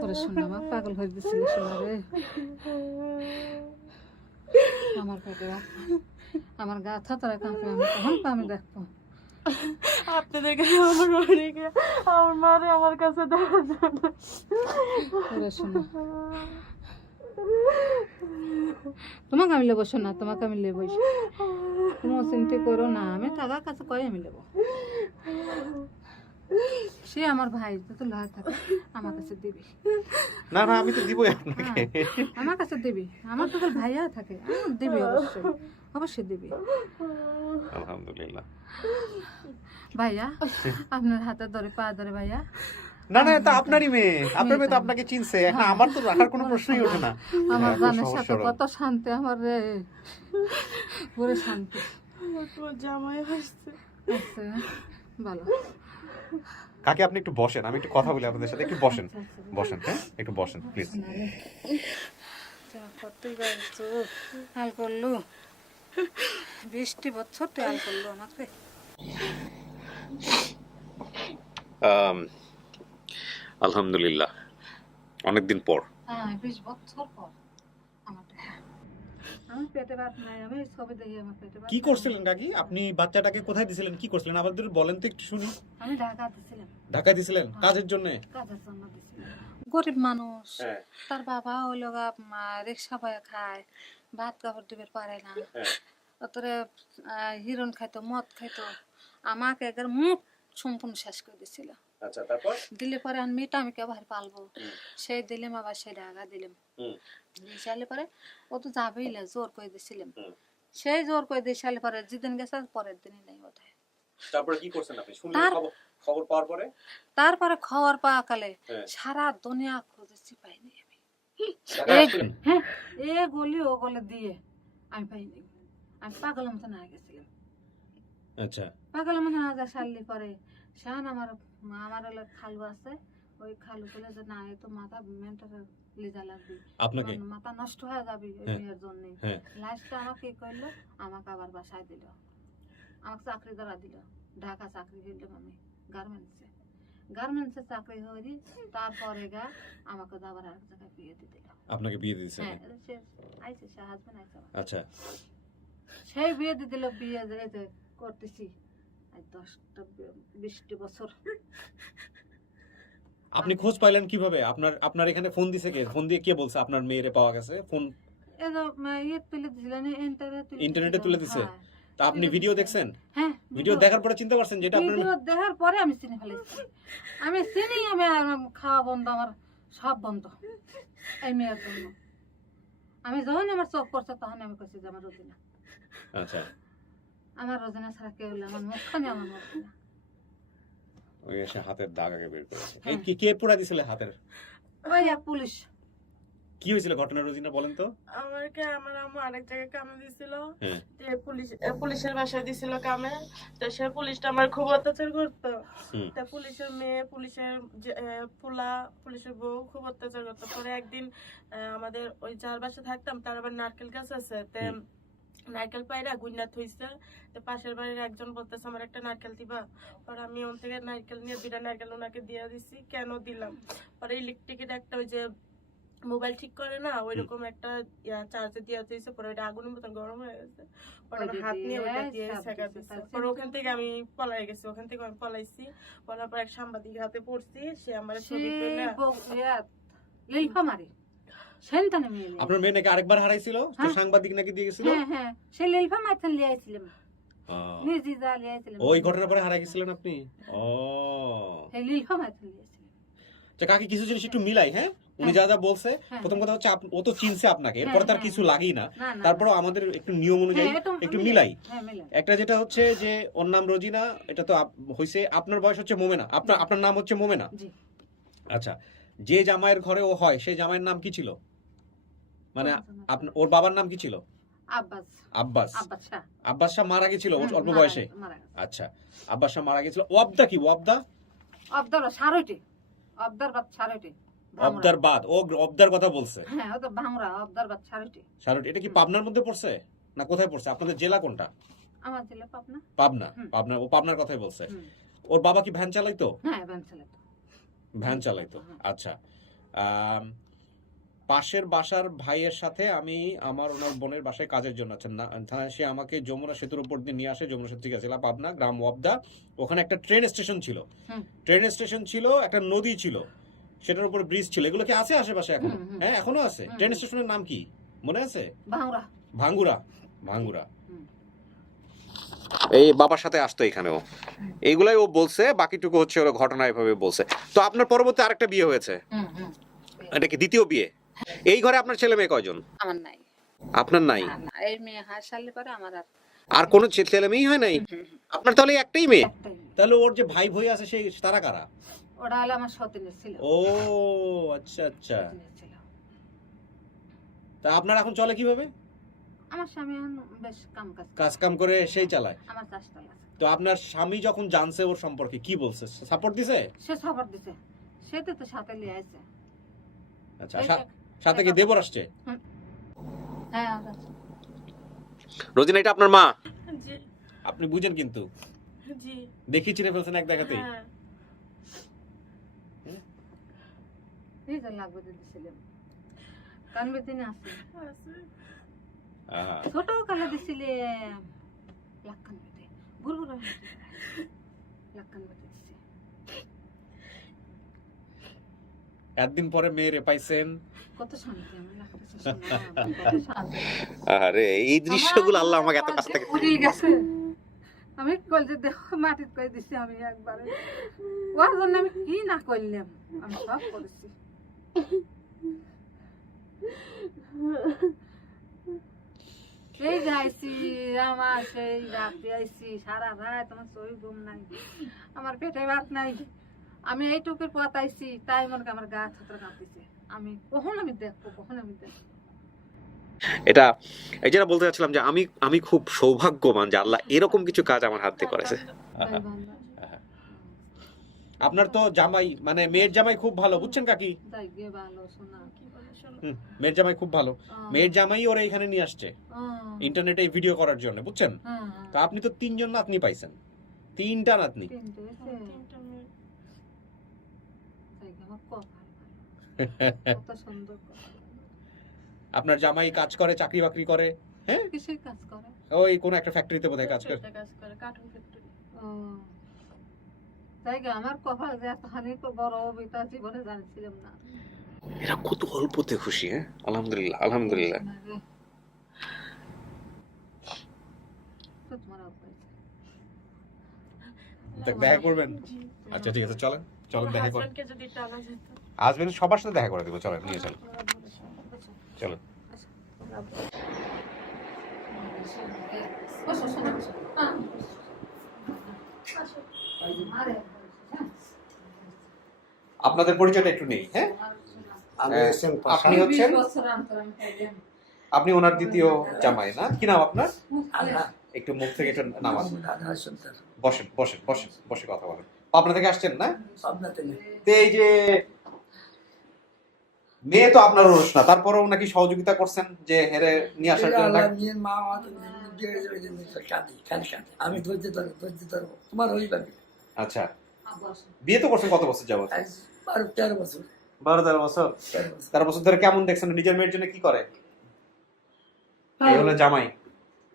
তোরে শোনা আমাকে পাগল হয়ে দিছিলে শোনা রে। আমার পেটে আমার গা থাতারা কাঁপে, আমি কখন আমি দেখবো। আপনাদেরকে আমার অনেকে আমার মারে আমার কাছে দেওয়ার জন্য তোরে শোনা তোমাকে আমি লেবো শোনা, তোমাকে আমি লেবই, তুমি চিন্তা করো না, আমি টাকার কাছে কয়ে আমি লেবো। সে আমার ভাই যত লয় থাকে আমার কাছে দিবি। না না আমি তো দিবই আপনাকে। আমার কাছে দিবি, আমার তো ভাইয়া থাকে, আমার দিবি, অবশ্যই অবশ্যই দিবি। আলহামদুলিল্লাহ। ভাইয়া আপনার হাতে ধরে পা ধরে ভাইয়া। না না এটা আপনারই মেয়ে, আপনার মেয়ে তো আপনাকে চিনছে, এখন আমার তো রাখার কোনো প্রশ্নই ওঠে না। আমার হ্যাঁ, জানের সহজ সাথে সরল। কত শান্তি আমার রে, পুরো শান্তি। তোমার জামাই আসছে। আচ্ছা ভালো। কাকি আপনি একটু বসেন, আমি একটু কথা বলি আপনাদের সাথে, একটু বসেন বসেন, হ্যাঁ একটু বসেন প্লিজ। কতই বাড়ছো হাল করলো, 20 বছর তো হাল করলো আমাকে। আলহামদুলিল্লাহ অনেকদিন পর। হ্যাঁ 20 বছর পর আমার আমার পেটে ভাত নাই, আমি ছবি দেখি আমার পেটে ভাত কি নাই। করছিলেন কাকি আপনি বাচ্চাটাকে কোথায় দিছিলেন কি করছিলেন আমাদের বলেন তো একটু শুনি আমি ঢাকা দিছিলাম, ঢাকা দিছিলেন কাজের জন্য কাজের জন্য দিছিলাম। গরিব মানুষ, হ্যাঁ। তার বাবা হইল রিক্সা পায়ে খায়, ভাত কাপড় দিবে পারে না, অতরে হিরণ খাইতো, মদ খাইতো, আমাকে একবার মুখ সম্পূর্ণ শেষ করে দিছিল। আচ্ছা তারপর দিলে পরে আমি মেয়েটা আমি কে বাড়ি পালবো, সেই দিলাম আবার সেই ঢাকা দিলাম। দিলে পরে ও তো যাবেই না, জোর করে দিছিলাম, সেই জোর করে দিয়ে সালে পরে যেদিন গেছে পরের দিনই নেই বোধ হয়। তারপরে কি করছেন আপনি শুনলেন তার- খবর পাওয়ার পরে? তারপরে খবর পাওয়া কালে হ্যাঁ। সারা দুনিয়া খুঁজেছি, পাইনি আমি। ঢাকায় আসছিলেন? হ্যাঁ এ গলি ও গলে দিয়ে আমি পাইনি, আমি পাগলের মতো না গেছিলাম। আচ্ছা পাগলের মতো না যা সারলি পরে শান আমার হলো খালু আছে, ওই খালু বলে যে না এ তো মাথা মেন্টাল লিজা লাগবে, আপনাকে আমার মাথা নষ্ট হয়ে যাবে ওই হ্যাঁ। মেয়ের জন্য। হ্যাঁ লাস্টে আমাকে কি করলো, আমাকে আবার বাসায় দিল, আমাকে চাকরি ধরা দিল, ঢাকা চাকরি করলাম আমি গার্মেন্টসে চাকরি হয়ে, তারপরে গা আমাকে আবার এক জায়গায় বিয়ে দিয়ে দিল। আপনাকে বিয়ে দিয়েছেন হ্যাঁ সে আইছে, সে হাজবেন্ড আইছে আমার। আচ্ছা সেই বিয়ে দিয়ে দিল, বিয়ে যে করতেছি 10-20 বছর। আপনি খোঁজ পাইলেন কিভাবে আপনার আপনার এখানে ফোন দিছে কে ফোন দিয়ে কে বলছে আপনার মেয়েরে পাওয়া গেছে ফোন ইয়ে তুলে দিছিলেন, ইন্টারনেটে তুলে দিছে? তা আপনি ভিডিও দেখছেন? হ্যাঁ ভিডিও দেখার পরে চিন্তা করছেন যেটা আপনার ভিডিও দেখার পরে আমি চিনি ফেলেছি। আমি চিনি, আমি খাওয়া বন্ধ, আমার সব বন্ধ এই মেয়ের জন্য। আমি যখন আমার চোখ পড়ছে তখন আমি কইছি যে আমার রোজিনা, আচ্ছা আমার রোজিনা ছাড়া কেউ হলে আমার মুখখানে আমার রোজিনা। ওই এসে হাতের দাগ আগে বের করেছে। এই কে পোড়া দিছিল হাতের? ওই এক পুলিশ। কি হয়েছিল ঘটনা রোজিনা বলেন তো? আমার আম্মু আরেক জায়গায় কামে দিছিল, হ্যাঁ। পুলিশের বাসায় দিছিল কামে। তো সে পুলিশটা আমার খুব অত্যাচার করতো। হুম। তা পুলিশের মেয়ে, পুলিশের পোলা, পুলিশের বউ খুব অত্যাচার করতো। পরে একদিন আমাদের ওই যার বাসায় থাকতাম তার আবার নারকেল গাছ আছে, তে নারকেল পায়রা গুইনাথ হইছে। তো পাশের বাড়ির একজন বলতেছে আমার একটা নারকেল দিবা। পরে আমি ওন থেকে নারকেল নিয়ে 2টা নারকেল ওনাকে দিয়ে দিছি। কেন দিলাম, পরে ইলেকট্রিকের একটা ওই যে মোবাইল ঠিক করে না ওইরকম একটা চার্জে দিয়ে দিয়েছে। পরে ওইটা আগুনের মতন গরম হয়ে গেছে। পরে আমার হাত নিয়ে ওইটা দিয়ে ছেঁকা দিচ্ছে। পরে ওখান থেকে আমি পলাই গেছি, ওখান থেকে আমি পলাইছি। পলার পর এক সাংবাদিক হাতে পড়ছি, সে আমার ছবি তুলে লীলফামারী সেনটানে মেয়ে। আপনার মেয়ে নাকি আরেকবার হারাইছিল, তো হ্যাঁ। সাংবাদিক নাকি দিয়ে গেছিল? হ্যাঁ হ্যাঁ, সে লীলফামারী থেকে লিয়ে আইছিলাম, আহ, নিজে যা লিয়ে আইছিলাম। ওই ঘটনার পরে হারাই গেছিলেন আপনি? ও সেই লীলফামারী থেকে লিয়ে আইছিলাম। আচ্ছা কাকি কিছু জিনিস একটু মিলাই, হ্যাঁ উনি যা যা বলছে। হ্যাঁ। প্রথম কথা হচ্ছে ও তো চিনছে আপনাকে, এরপরে তার কিছু লাগেই না। না না, তারপরও আমাদের একটু নিয়ম অনুযায়ী একটু মিলাই। হ্যাঁ মিলাই। একটা যেটা হচ্ছে যে ওর নাম রোজিনা, এটা তো হইছে। আপনার বয়স হচ্ছে মোমেনা, আপনার নাম হচ্ছে মোমেনা। জি। আচ্ছা, যে জামাইয়ের ঘরে ও হয় সেই জামাইয়ের নাম কি ছিল? মানে আপনার ওর বাবার নাম কি ছিল? আব্বাস। আব্বাস। আব্বাস শাহ। আব্বাস শাহ মারা গেছিল হুম, অল্প মারা বয়সে? গেছে, মারা গেছে। আচ্ছা, আব্বাস শাহ মারা গেছিল। ওয়াবদা কি? ওয়াবদা অবদার সারইটে, অবদার বাদ সারইটে। অবদার বাদ, ও অবদার কথা বলছে। হ্যাঁ, ও তো ভাঙরা, অবদার বাদ সারইটে। শারুট, এটা কি পাবনার মধ্যে পড়ছে না কোথায় পড়ছে? আপনাদের জেলা কোনটা? আমার জেলা পাবনা। পাবনা। হুম। পাবনা, ও পাবনার কথাই বলছে। হুম। ওর বাবা কি ভ্যান চালাইতো? হ্যাঁ, বানসালে তো। ভ্যান চালাইতো। হ্যাঁ। আচ্ছা, পাশের বাসার ভাইয়ের সাথে আমি ওনার বোনের বাসায় কাজের জন্য আছেন না, সে আমাকে যমুনা সেতুর উপর দিয়ে নিয়ে আসে। যমুনা সেতু থেকে গেছিলাম পাবনা, গ্রাম ওয়াবদা। ওখানে একটা ট্রেন স্টেশন ছিল। হুম। ট্রেন স্টেশন ছিল, একটা নদী ছিল, সেটার উপর ব্রিজ ছিল। এগুলো কি আছে আশেপাশে এখন? হুম, হুম। হ্যাঁ এখনো আছে। হুম, ট্রেন হুম। স্টেশনের নাম কি মনে আছে? ভাঙরা। ভাঙ্গুরা। ভাঙ্গুরা। এই বাবার সাথে আসতো এখানেও, এইগুলাই ও বলছে। বাকিটুকু হচ্ছে ওর ঘটনা এভাবে বলছে। তো আপনার পরবর্তী আরেকটা বিয়ে হয়েছে, এটা কি দ্বিতীয় বিয়ে? এই ঘরে আপনার ছেলে মেয়ে কয়জন? আমার নাই। আপনার নাই? না, না, এই মেয়ে হাসালে পরে আমার আর আর কোনো ছেলে মেয়েই হয় নাই? আপনার তাহলে একটাই মেয়ে? একটাই মেয়ে। তাহলে ওর যে ভাই ভই আছে সেই তারা কারা? ওটা হলো আমার সতীনের ছিল। ও আচ্ছা আচ্ছা। সতীনের ছিল। তা আপনার এখন চলে কিভাবে? আমার স্বামী এখন বেশ কাজ কাম করে সেই চালায়। আমার চাষটাল আছে। তো আপনার স্বামী যখন জানছে ওর সম্পর্কে কি বলছে? সাপোর্ট দিছে? সে খবর দিছে, সে তো সাথে লিয়ে আইছে। আচ্ছা, সাথে কি দেবর আসছে? হ্যাঁ আছে। রোজিনা, এটা আপনার মা? জি আপনি বুঝেন কিন্তু, জি দেখি চিনে ফেলছেন এক দেখাতেই। হ্যাঁ। এই যে লাগবে দিছিলাম, কানবে দিনে আছে। আহা। ছোট কালে দিছিলে লাখান বেটে, বুড়বুড়া লাখান বেটে দিছে। একদিন পরে মেয়েরে পাইছেন। কত শান্তি আমার লাগতেছে শোনা, কত শান্তি। আরে এই দৃশ্যগুলো আল্লাহ আমাকে এত কাছ থেকে উড়ে গেছে। আমি কল যে দেখো মাটির কই দিছি আমি একবারে। ওর জন্য আমি কি না করলাম, আমি সব করেছি। এই যাইছি আমার সেই রাতে আইছি, সারা রাত আমার শরীর ঘুম নাই, আমার পেটে ভাত নাই। আমি এইটুকুর পথ আইছি, তাই মনে করি আমার গা ছাত্র কাঁপতেছে। আমি কখন আমি দেখবো, কখন আমি দেখবো। এটা এই যেটা বলতে চাচ্ছিলাম যে আমি খুব সৌভাগ্যবান যে আল্লাহ এরকম কিছু কাজ আমার হাত দিয়ে করেছে। তাই বান্দা। আপনার তো জামাই মানে মেয়ের জামাই খুব ভালো, বুঝছেন কাকি? তাই গিয়ে ভালো শোনা। মেয়ের জামাই খুব ভালো। মেয়ের জামাই ওরা এখানে নিয়ে আসছে ইন্টারনেটে ভিডিও করার জন্য, বুঝছেন? তা আপনি তো 3 জন নাতনি পাইছেন, 3টা নাতনি। কত সুন্দর আপনার জামাই কাজ করে, চাকরি বাকরি করে? হ্যাঁ, কিসের কাজ করে? ওই কোন একটা ফ্যাক্টরিতে বোধহয় কাজ করে। Cartoon factory. ও তাই আমার কপাল যে এতখানি বড় বিতা জীবনে জানছিলাম না। এরা কত অল্পতে খুশি। হ্যাঁ, আলহামদুলিল্লাহ আলহামদুলিল্লাহ। তো তোমার আব্বা দেখা করবেন? আচ্ছা ঠিক আছে, চলেন চলেন দেখা করেন। হাজবেন্ডকে যদি টাকা যেত হাজবেন্ড সবার সাথে দেখা করে দেবো, চলেন নিয়ে চলেন চলেন। বসো, শোনো, বসো। হ্যাঁ। আপনাদের পরিচয়টা একটু নেই, হ্যাঁ? আমি হ্যাঁ, এসএম আপনি পাশা। হচ্ছেন, 20 বছর অন্তর আমি খাইলাম। আপনি ওনার দ্বিতীয় জামাই না? কি নাম আপনার? আল্লাহ একটু মুখ থেকে একটু নামান। আল্লাহ সুন্দর। বসেন বসেন বসেন, বসে কথা বলেন। পাবনা থেকে আসছেন না? আপনাতে নেই। তো এই যে মেয়ে তো আপনার ওরস না, তারপরেও নাকি সহযোগিতা করছেন যে হেরে নিয়ে আসার জন্য? আল্লাহ নিয়ে মা আমাকে দিয়ে কাঁদি, খালি কাঁদি। আমি ধৈর্য ধরবো, তোমার হয়ে যাবে। আচ্ছা, বিয়ে তো করছেন কত বছর যাবত? 12-13 বছর। 12-13 বছর। 13 বছর। 13 বছর ধরে কেমন দেখছেন? নিজের মেয়ের জন্য কি করে? এই হলো জামাই।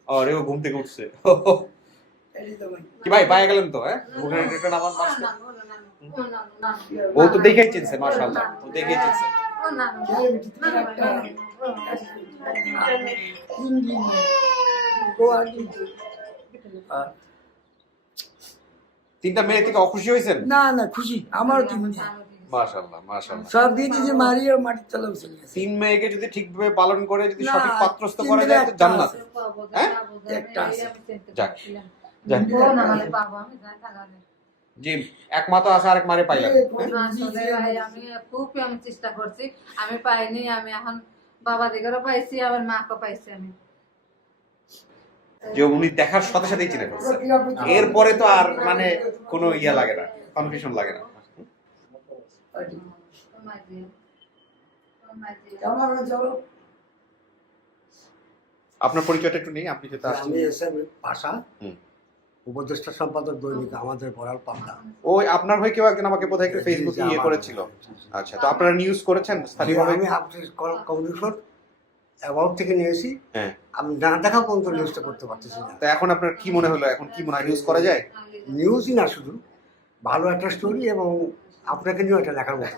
ও ঘুম থেকে উঠছে। এই তো ভাই। কি ভাই পায়ে গেলেন তো? হ্যাঁ, মুখে একটা নামান মাসটা। ও তো দেখেই চিনছে, মাশাআল্লাহ, ও দেখেই চিনছে। ছেলে বেটি তুমি একটা, তিন দিন ও আর দিন। তিনটা মেয়ে থেকে অখুশি হয়েছেন? না না খুশি, আমার তিন মেয়ে। মাশাআল্লাহ মাশাআল্লাহ। সব দিয়ে দিয়েছে মারিয়ে মাটির তলায় চলে গেছে। তিন মেয়েকে যদি ঠিকভাবে পালন করে, যদি না, সঠিক পাত্রস্থ তিন করা দিনে যায় তো একটা জান্নাত। আছে। হ্যাঁ? একটা আছে। যাক। যাক। জি, এক মা তো আছে, আরেক মারে পাইলেন। আমি চেষ্টা করছি, আমি পাইনি। আমি এখন বাবা দিকেরও পাইছি, আবার মাকেও পাইছি আমি। যে উনি দেখার সাথে সাথেই চিনে ফেলছে, এরপরে তো আর মানে কোনো ইয়া লাগে না, কনফিউশন লাগে না। চলো। আপনার পরিচয়টা একটু নেই, আপনি যেটা আসছেন। আমি এসএম পাশা, হুম। উপদেষ্টা সম্পাদক দৈনিক আমাদের পড়ার পাবনা। ওই আপনার হয়ে কেউ একজন আমাকে বোধহয় একটু ফেসবুকে ইয়ে করেছিল। আচ্ছা, তো আপনারা নিউজ করেছেন স্থানীয়ভাবে? আমি আপনার কমিউনিকেশন অ্যাবাউট থেকে নিয়েছি। হ্যাঁ। আমি না দেখা পর্যন্ত নিউজটা করতে পারতেছি না। তো এখন আপনার কি মনে হলো, এখন কি মনে হয় নিউজ করা যায়? নিউজই না, শুধু ভালো একটা স্টোরি এবং আপনাকে নিয়েও একটা লেখার মতো।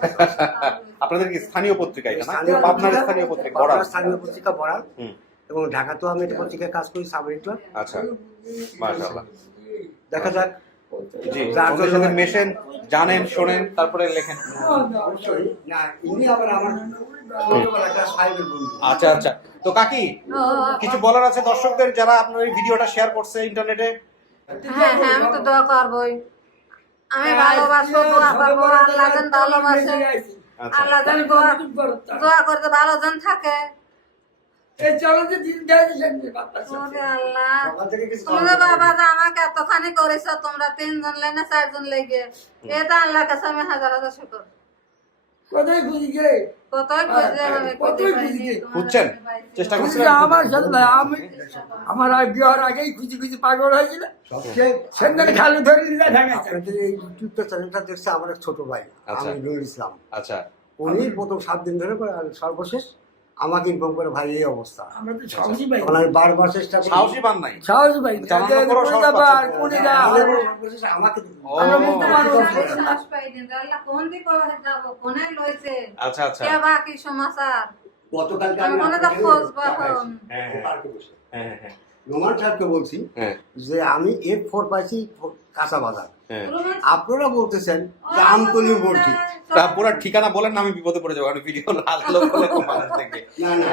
আপনাদের কি স্থানীয় পত্রিকা এটা না? স্থানীয় আপনার পত্রিকা, স্থানীয় পত্রিকা পাবনার বড়াল। স্থানীয় পত্রিকা বড়াল। হুম। এবং ঢাকাতেও আমি একটা পত্রিকায় কাজ করি, সাব এডিটর। আচ্ছা, মাশাআল্লাহ। দেখা যাক। জি, যার ওদের জন্য- সাথে মেশেন, জানেন, শোনেন, তারপরে লেখেন। অবশ্যই। না, ইনি আবার আমার ছোটবেলার ক্লাস 5 এর বন্ধু। আচ্ছা আচ্ছা, তো কাকি কিছু বলার আছে দর্শকদের যারা আপনার এই ভিডিওটা শেয়ার করছে ইন্টারনেটে? হ্যাঁ হ্যাঁ, আমি তো দোয়া করবোই। আমি ভালোবাসবো, দোয়া করবো। আল্লাহ যেন ভালোবাসে, আচ্ছা, আল্লাহ যেন দোয়া করতে ভালো যেন থাকে। ওরে আল্লাহ, সকাল থেকে কিছু তোমরা বাবা যে আমাকে এতখানি করেছো, তোমরা 3 জন লেগে 4 জন লেগে, এটা আল্লাহর কাছে আমি হাজার হাজার শুকর। কোথায় খুঁজি গে? কতই খুঁজলে আমি খুঁজে কতই পাইনি, খুঁজে? তোমার খুঁজছেন? কাছে পাইছি। চেষ্টা খুঁজি করছিলেন? না, আমার সাথে না, আমার বিয়ের আগেই খুঁজি খুঁজি পাগল হয়েছিল। সেদিন খালি ধরে নিলে ঢাকা। আপনাদের এই ইউটিউবটা চ্যানেলটা দেখছে আমার এক ছোট ভাই, আচ্ছা। আমি নুরুল ইসলাম। আচ্ছা, উনি প্রথম 7 দিন ধরে করে, আর সর্বশেষ আমাকে ইনফর্ম করে, ভাই এই অবস্থা। আমরা তো সাহসী ভাই। তখন আমি বারবার চেষ্টা করি। সাহসী পান নাই? সাহসী ভাই। জানানোর পরও সাহস কোনটা পাচ্ছেন? বার, কোনটা তাহলে সর্বশেষ আমাকে দিন। ও, আমরা মুক্ত মানুষ। আমি সাহস পাইনি যে আল্লাহ কোন দিকে যাবো, কোনে লইছে, আচ্ছা আচ্ছা, কে বা কি সমাচার, গতকালকে আমি কোনে তো আপনাকে খোঁজ বা পাঠাইছি। এখন। হ্যাঁ, হ্যাঁ। পার্কে বসে। হ্যাঁ হ্যাঁ নোমান সাহেবকে বলছি হ্যাঁ যে আমি F4 পাইছি কাঁচা বাজার। হ্যাঁ। আপনারা বলতেছেন যে আমতলি বলছি। তা পুরো ঠিকানা বলেন না, আমি বিপদে পড়ে যাবো, কারণ ভিডিও লোক করলে খুব মানুষ দেখবে। না না,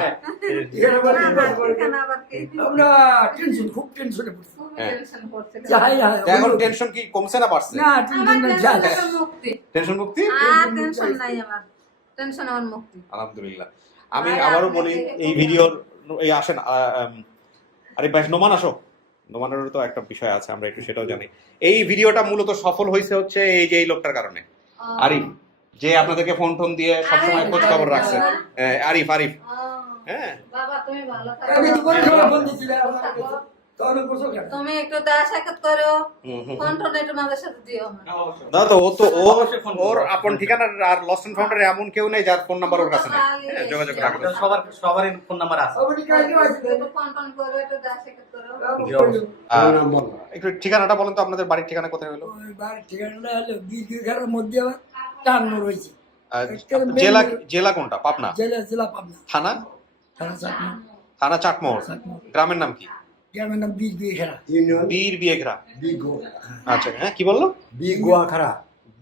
এর আবার না, কি না, বলবো? এখানে আবার কি? আমরা টেনশন, খুব টেনশনে পড়ছি। খুবই হ্যাঁ। টেনশন করছে। যাই হয়, তা এখন টেনশন কি কমছে না বাড়ছে? না আমার টেনশন না, টেনশন যাই। থেকে মুক্তি। টেনশন মুক্তি, আর টেনশন নাই আমার, টেনশন আমার মুক্তি। আলহামদুলিল্লাহ। আমি আর আবারও আপনি বলি, দেখে এই খুব ভিডিওর এই আসেন, আরে ভাই নোমান আসো, নোমানেরও তো একটা বিষয় আছে, আমরা একটু সেটাও জানি। এই ভিডিওটা মূলত সফল হয়েছে হচ্ছে এই যে এই লোকটার কারণে, আরিফ, যে আপনাদেরকে ফোন টোন দিয়ে সবসময় খোঁজ খবর রাখছে। হ্যাঁ, আরিফ। হ্যাঁ, বাবা তুমি ভালো আমি থাকো। জীবনে সবাই ফোন দিয়েছিলাম, তখন বসো কেন? তুমি একটু দেখা সাক্ষাৎ করো, হুম, হুম। ফোন টোন একটু মাঝে সাথে দিও আমার। না তো ওর আপন ঠিকানা আর লস্ট এন্ড ফাউন্ডার এমন কেউ নেই যার ফোন নাম্বার ওর কাছে নেই। হ্যাঁ, যোগাযোগ রাখবেন। সবারই ফোন নাম্বার আছে। সবারই কাজে আছে। একটু ফোন টোন করো, একটু দেখা সাক্ষাৎ করো। আর নাম বলো। একটু ঠিকানাটা বলেন তো, আপনাদের বাড়ির ঠিকানা কোথায় হলো? ওই বাড়ির ঠিকানাটা হলো বিঘার মধ্যে আমার টার্ন রয়েছে। জেলা কোনটা? পাবনা। জেলা পাবনা। থানা? থানা চাকমা। থানা চাটমোহর। গ্রামের নাম কি? গ্রামের নাম বীর বিয়ে খেলা। ইউনিয়ন বীর বিয়েঘরা। বিগো আচ্ছা, হ্যাঁ কি বললো? বিগুয়াখারা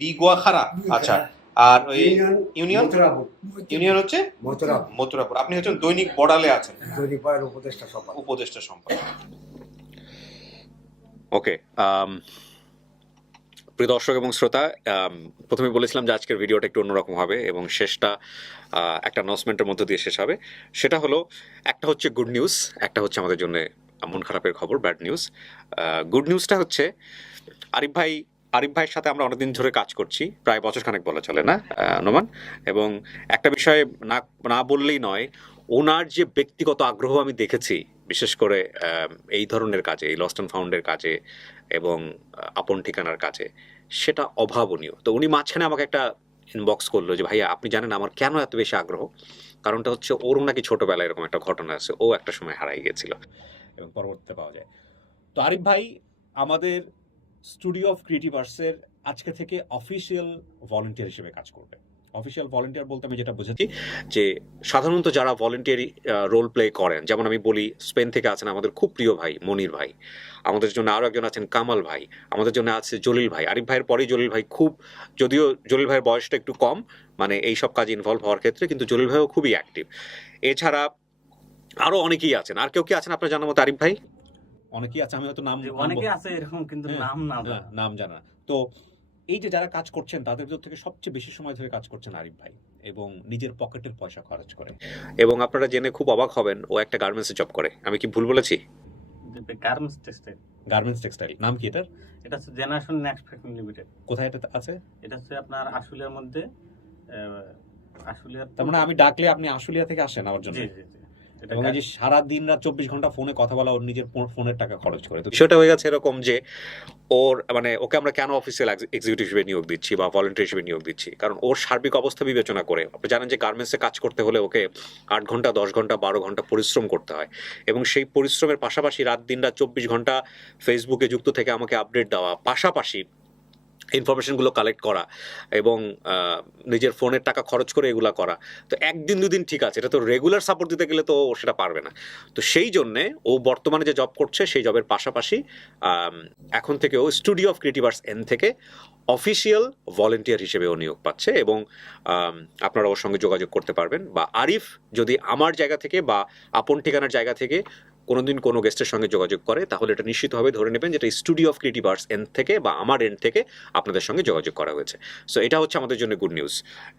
বিগুয়াখারা। আচ্ছা, আর ওই ইউনিয়ন ইউনিয়ন মথুরাপুর ইউনিয়ন হচ্ছে মথুরাপুর মথুরাপুর। আপনি হচ্ছেন দৈনিক বড়ালে আছেন, দৈনিকের উপদেষ্টা সভা। উপদেষ্টা সম্পাদক। ওকে, প্রিয় দর্শক এবং শ্রোতা, প্রথমে বলেছিলাম যে আজকের ভিডিওটা একটু অন্যরকম হবে এবং শেষটা একটা অ্যানাউন্সমেন্টের মধ্যে দিয়ে শেষ হবে। সেটা হলো, একটা হচ্ছে গুড নিউজ, একটা হচ্ছে আমাদের জন্য মন খারাপের খবর, ব্যাড নিউজ। গুড নিউজটা হচ্ছে আরিফ ভাইয়ের সাথে আমরা অনেকদিন ধরে কাজ করছি, প্রায় বছরখানেক বলা চলে না নোমান, এবং একটা বিষয় না বললেই নয়, ওনার যে ব্যক্তিগত আগ্রহ আমি দেখেছি, বিশেষ করে এই ধরনের কাজে, এই লস্ট অ্যান্ড ফাউন্ডের কাজে এবং আপন ঠিকানার কাজে, সেটা অভাবনীয়। তো উনি মাঝখানে আমাকে একটা ইনবক্স করলো যে ভাইয়া আপনি জানেন আমার কেন এত বেশি আগ্রহ? কারণটা হচ্ছে ওর নাকি ছোটবেলায় এরকম একটা ঘটনা আছে, ও একটা সময় হারাই গেছিল এবং পরবর্তীতে পাওয়া যায়। তো আরিফ ভাই আমাদের স্টুডিও অফ ক্রিয়েটিভ আর্টসের আজকে থেকে অফিসিয়াল ভলেন্টিয়ার হিসেবে কাজ করবে। অফিসিয়াল ভলেন্টিয়ার বলতে আমি যেটা বুঝেছি যে সাধারণত যারা ভলেন্টিয়ারি রোল প্লে করেন, যেমন আমি বলি স্পেন থেকে আছেন আমাদের খুব প্রিয় ভাই মনির ভাই, আমাদের জন্য আরও একজন আছেন কামাল ভাই, আমাদের জন্য আছে জলিল ভাই। আরিফ ভাইয়ের পরেই জলিল ভাই, খুব যদিও জলিল ভাইয়ের বয়সটা একটু কম মানে এই সব কাজে ইনভলভ হওয়ার ক্ষেত্রে, কিন্তু জলিল ভাইও খুবই অ্যাক্টিভ। এছাড়া আরও অনেকেই আছেন। আর কেউ কি আছেন আপনার জানার মতো আরিফ ভাই? অনেকেই আছে, আমি হয়তো নাম অনেকে আছে এরকম, কিন্তু নাম না জানা। নাম জানা। তো এই যে যারা কাজ করছেন তাদের ভিতর থেকে সবচেয়ে বেশি সময় ধরে কাজ করছেন আরিফ ভাই, এবং নিজের পকেটের পয়সা খরচ করে। এবং আপনারা জেনে খুব অবাক হবেন, ও একটা গার্মেন্টসে জব করে। আমি কি ভুল বলেছি? Garments textile. গার্মেন্টস টেক্সটাইল নাম কি এটার? এটা হচ্ছে জেনারেশন নেক্সট ফ্যাক্টরি লিমিটেড। কোথায় এটা আছে? এটা হচ্ছে আপনার আশুলিয়ার মধ্যে, আশুলিয়ার। তার মানে আমি ডাকলে আপনি আশুলিয়া থেকে আসেন আমার জন্য? জি জি জি। এটা এবং এই যে সারা দিন রাত 24 ঘন্টা ফোনে কথা বলা, ওর নিজের ফোনের টাকা খরচ করে। তো বিষয়টা হয়ে গেছে এরকম যে ওর মানে ওকে আমরা কেন অফিসিয়াল এক্সিকিউটিভ হিসেবে নিয়োগ দিচ্ছি বা ভলেন্টিয়ার হিসেবে নিয়োগ দিচ্ছি, কারণ ওর সার্বিক অবস্থা বিবেচনা করে। আপনি জানেন যে গার্মেন্টসে কাজ করতে হলে ওকে 8 ঘন্টা 10 ঘন্টা 12 ঘন্টা পরিশ্রম করতে হয়, এবং সেই পরিশ্রমের পাশাপাশি রাত দিন রাত 24 ঘন্টা ফেসবুকে যুক্ত থেকে আমাকে আপডেট দেওয়া, পাশাপাশি ইনফরমেশনগুলো কালেক্ট করা এবং নিজের ফোনের টাকা খরচ করে এগুলো করা। তো একদিন দুদিন ঠিক আছে, এটা তো রেগুলার সাপোর্ট দিতে গেলে তো ও সেটা পারবে না। তো সেই জন্যে ও বর্তমানে যে জব করছে সেই জবের পাশাপাশি এখন থেকে ও স্টুডিও অফ ক্রিয়েটিভ আর্টস এন থেকে অফিসিয়াল ভলেন্টিয়ার হিসেবে ও নিয়োগ পাচ্ছে, এবং আপনারা ওর সঙ্গে যোগাযোগ করতে পারবেন। বা আরিফ যদি আমার জায়গা থেকে বা আপন ঠিকানার জায়গা থেকে কোনোদিন কোনো গেস্টের সঙ্গে যোগাযোগ করে, তাহলে এটা নিশ্চিতভাবে ধরে নেবেন যেটা studio of creative arts and থেকে বা আমার এন্ড থেকে আপনাদের সঙ্গে যোগাযোগ করা হয়েছে। সো এটা হচ্ছে আমাদের জন্য গুড নিউজ।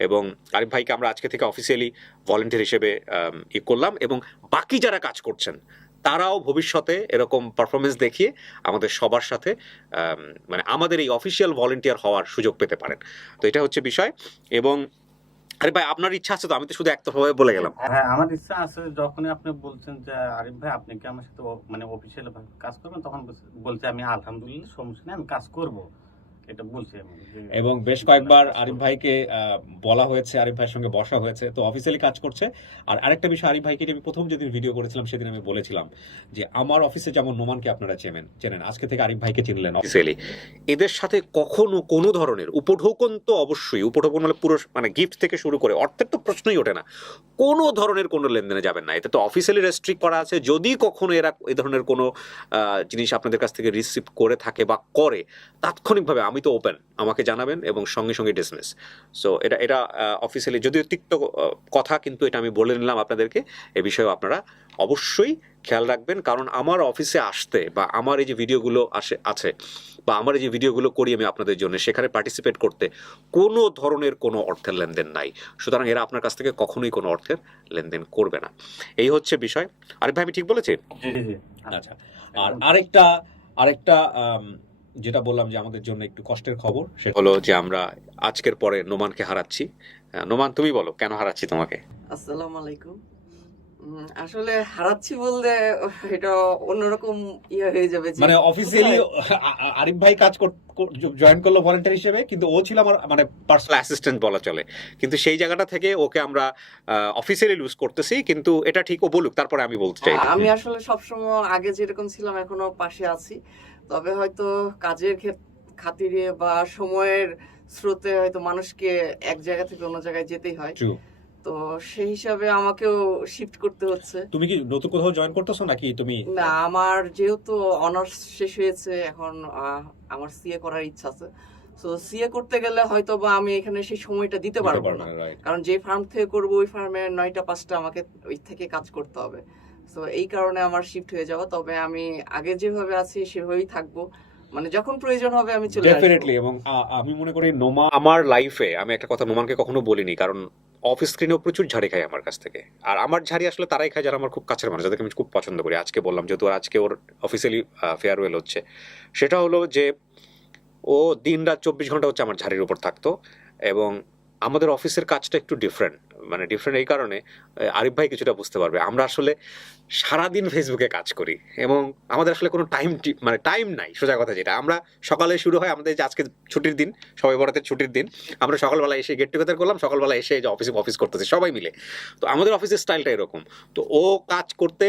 এবং আরিফ ভাইকে আমরা আজকে থেকে অফিসিয়ালি ভলেন্টিয়ার হিসেবে করলাম, এবং বাকি যারা কাজ করছেন তারাও ভবিষ্যতে এরকম পারফরমেন্স দেখিয়ে আমাদের সবার সাথে মানে আমাদের এই অফিসিয়াল ভলেন্টিয়ার হওয়ার সুযোগ পেতে পারেন। তো এটা হচ্ছে বিষয়। এবং আরে ভাই আপনার ইচ্ছা আছে তো? আমি তো শুধু একতরফাভাবে বলে গেলাম। হ্যাঁ, আমার ইচ্ছা আছে। যখনই আপনি বলছেন যে আরিফ ভাই আপনি কি আমার সাথে মানে অফিসিয়াল ভাবে কাজ করবেন, তখন বলতে আমি আলহামদুলিল্লাহ সমস্যা নেই, আমি কাজ করব, এটা বলছি আমি। এবং বেশ কয়েকবার আরিফ ভাইকে বলা হয়েছে, আরিফ ভাইয়ের সঙ্গে বসা হয়েছে, তো অফিসিয়ালি কাজ করছে। আর আরেকটা বিষয়, আরিফ ভাইকে আমি প্রথম যেদিন ভিডিও করেছিলাম সেদিন আমি বলেছিলাম যে আমার অফিসে যেমন নোমানকে আপনারা চেনেন, আজকে থেকে আরিফ ভাইকে চিনলেন অফিসিয়ালি। এদের সাথে কখনো কোনো ধরনের উপঢৌকন, তো অবশ্যই উপঢৌকন হলে পুরো মানে গিফট থেকে শুরু করে অর্থের তো প্রশ্নই ওঠে না, কোনো ধরনের কোনো লেনদেনে যাবেন না। এতে তো অফিসিয়ালি রেস্ট্রিক্ট করা আছে। যদি কখনো এরা এই ধরনের কোনো জিনিস আপনাদের কাছ থেকে রিসিভ করে থাকে বা করে, তাৎক্ষণিকভাবে আমি তো ওপেন, আমাকে জানাবেন এবং সঙ্গে সঙ্গে ডিসমিস। সো এটা অফিসিয়ালি যদিও তিক্ত কথা, কিন্তু এটা আমি বলে নিলাম আপনাদেরকে। এ বিষয়েও আপনারা অবশ্যই খেয়াল রাখবেন, কারণ আমার অফিসে আসতে বা আমার এই যে ভিডিওগুলো আছে বা আমার এই যে ভিডিওগুলো করি আমি আপনাদের জন্য, সেখানে পার্টিসিপেট করতে কোনো ধরনের কোনো অর্থের লেনদেন নাই। সুতরাং এরা আপনার কাছ থেকে কখনোই কোনো অর্থের লেনদেন করবে না। এই হচ্ছে বিষয়। আরিফ ভাই আমি ঠিক বলেছি? জি জি। আচ্ছা, আর আরেকটা যেটা বললাম যে আমাদের জন্য একটু কষ্টের খবর, সেটা হলো যে আমরা আজকের পরে নোমানকে হারাচ্ছি। নোমান তুমি বলো কেন হারাচ্ছি তোমাকে? আসসালামু আলাইকুম। আসলে হারাচ্ছি বলতে এটা অন্যরকম ইয়ে হয়ে যাবে যে মানে অফিসিয়ালি আরিফ ভাই কাজ জয়েন করলো ভলেন্টিয়ার হিসেবে, কিন্তু ও ছিল আমার মানে পার্সোনাল অ্যাসিস্ট্যান্ট বলা চলে। কিন্তু সেই জায়গাটা থেকে ওকে আমরা অফিসিয়ালি লুজ করতেছি, কিন্তু এটা ঠিক ও বলুক, তারপরে আমি বলতে চাই। আমি আসলে সবসময় আগে যেরকম ছিলাম এখনো পাশে আছি, তবে হয়তো কাজের খাতিরে বা সময়ের স্রোতে হয়তো মানুষকে এক জায়গা থেকে অন্য জায়গায় যেতেই হয়। তো সেই হিসাবে আমাকেও শিফট করতে হচ্ছে। তুমি কি নতুন কোথাও জয়েন করতেছো নাকি তুমি? না, আমার যেহেতু অনার্স শেষ হয়েছে, এখন আমার সিএ করার ইচ্ছা আছে। তো সিএ করতে গেলে হয়তো বা আমি এখানে সেই সময়টা দিতে পারবো না, রাইট। কারণ যে ফার্ম থেকে করবো ওই ফার্মে 9টা 5টা আমাকে ওই থেকে কাজ করতে হবে। তো এই কারণে আমার শিফট হয়ে যাওয়া। তবে আমি আগে যেভাবে আছি সেভাবেই থাকবো, মানে যখন প্রয়োজন হবে আমি চলে আসবো। ডেফিনেটলি। এবং আমি মনে করি নোমান আমার লাইফে আমি একটা কথা নোমানকে কখনো বলিনি, কারণ অফিস স্ক্রিনেও প্রচুর ঝাড়ি খায় আমার কাছ থেকে। আর আমার ঝাড়ি আসলে তারাই খায় যারা আমার খুব কাছের মানুষ, যাদেরকে আমি খুব পছন্দ করি। আজকে বললাম যেহেতু আজকে ওর অফিসিয়ালি ফেয়ারওয়েল হচ্ছে, সেটা হলো যে ও দিন রাত 24 ঘন্টা হচ্ছে আমার ঝাড়ির উপর থাকতো। এবং আমাদের অফিসের কাজটা একটু ডিফারেন্ট, মানে ডিফারেন্ট এই কারণে, আরিফ ভাই কিছুটা বুঝতে পারবে, আমরা আসলে সারাদিন ফেসবুকে কাজ করি এবং আমাদের আসলে কোনো মানে টাইম নাই। সোজা কথা যেটা, আমরা সকালে শুরু হয় আমাদের যে আজকে ছুটির দিন, সবাই বরাতের ছুটির দিন, আমরা সকালবেলা এসে গেট টুগেদার করলাম, সকালবেলা এসে যে অফিস করতেছি সবাই মিলে। তো আমাদের অফিসের স্টাইলটা এরকম। তো ও কাজ করতে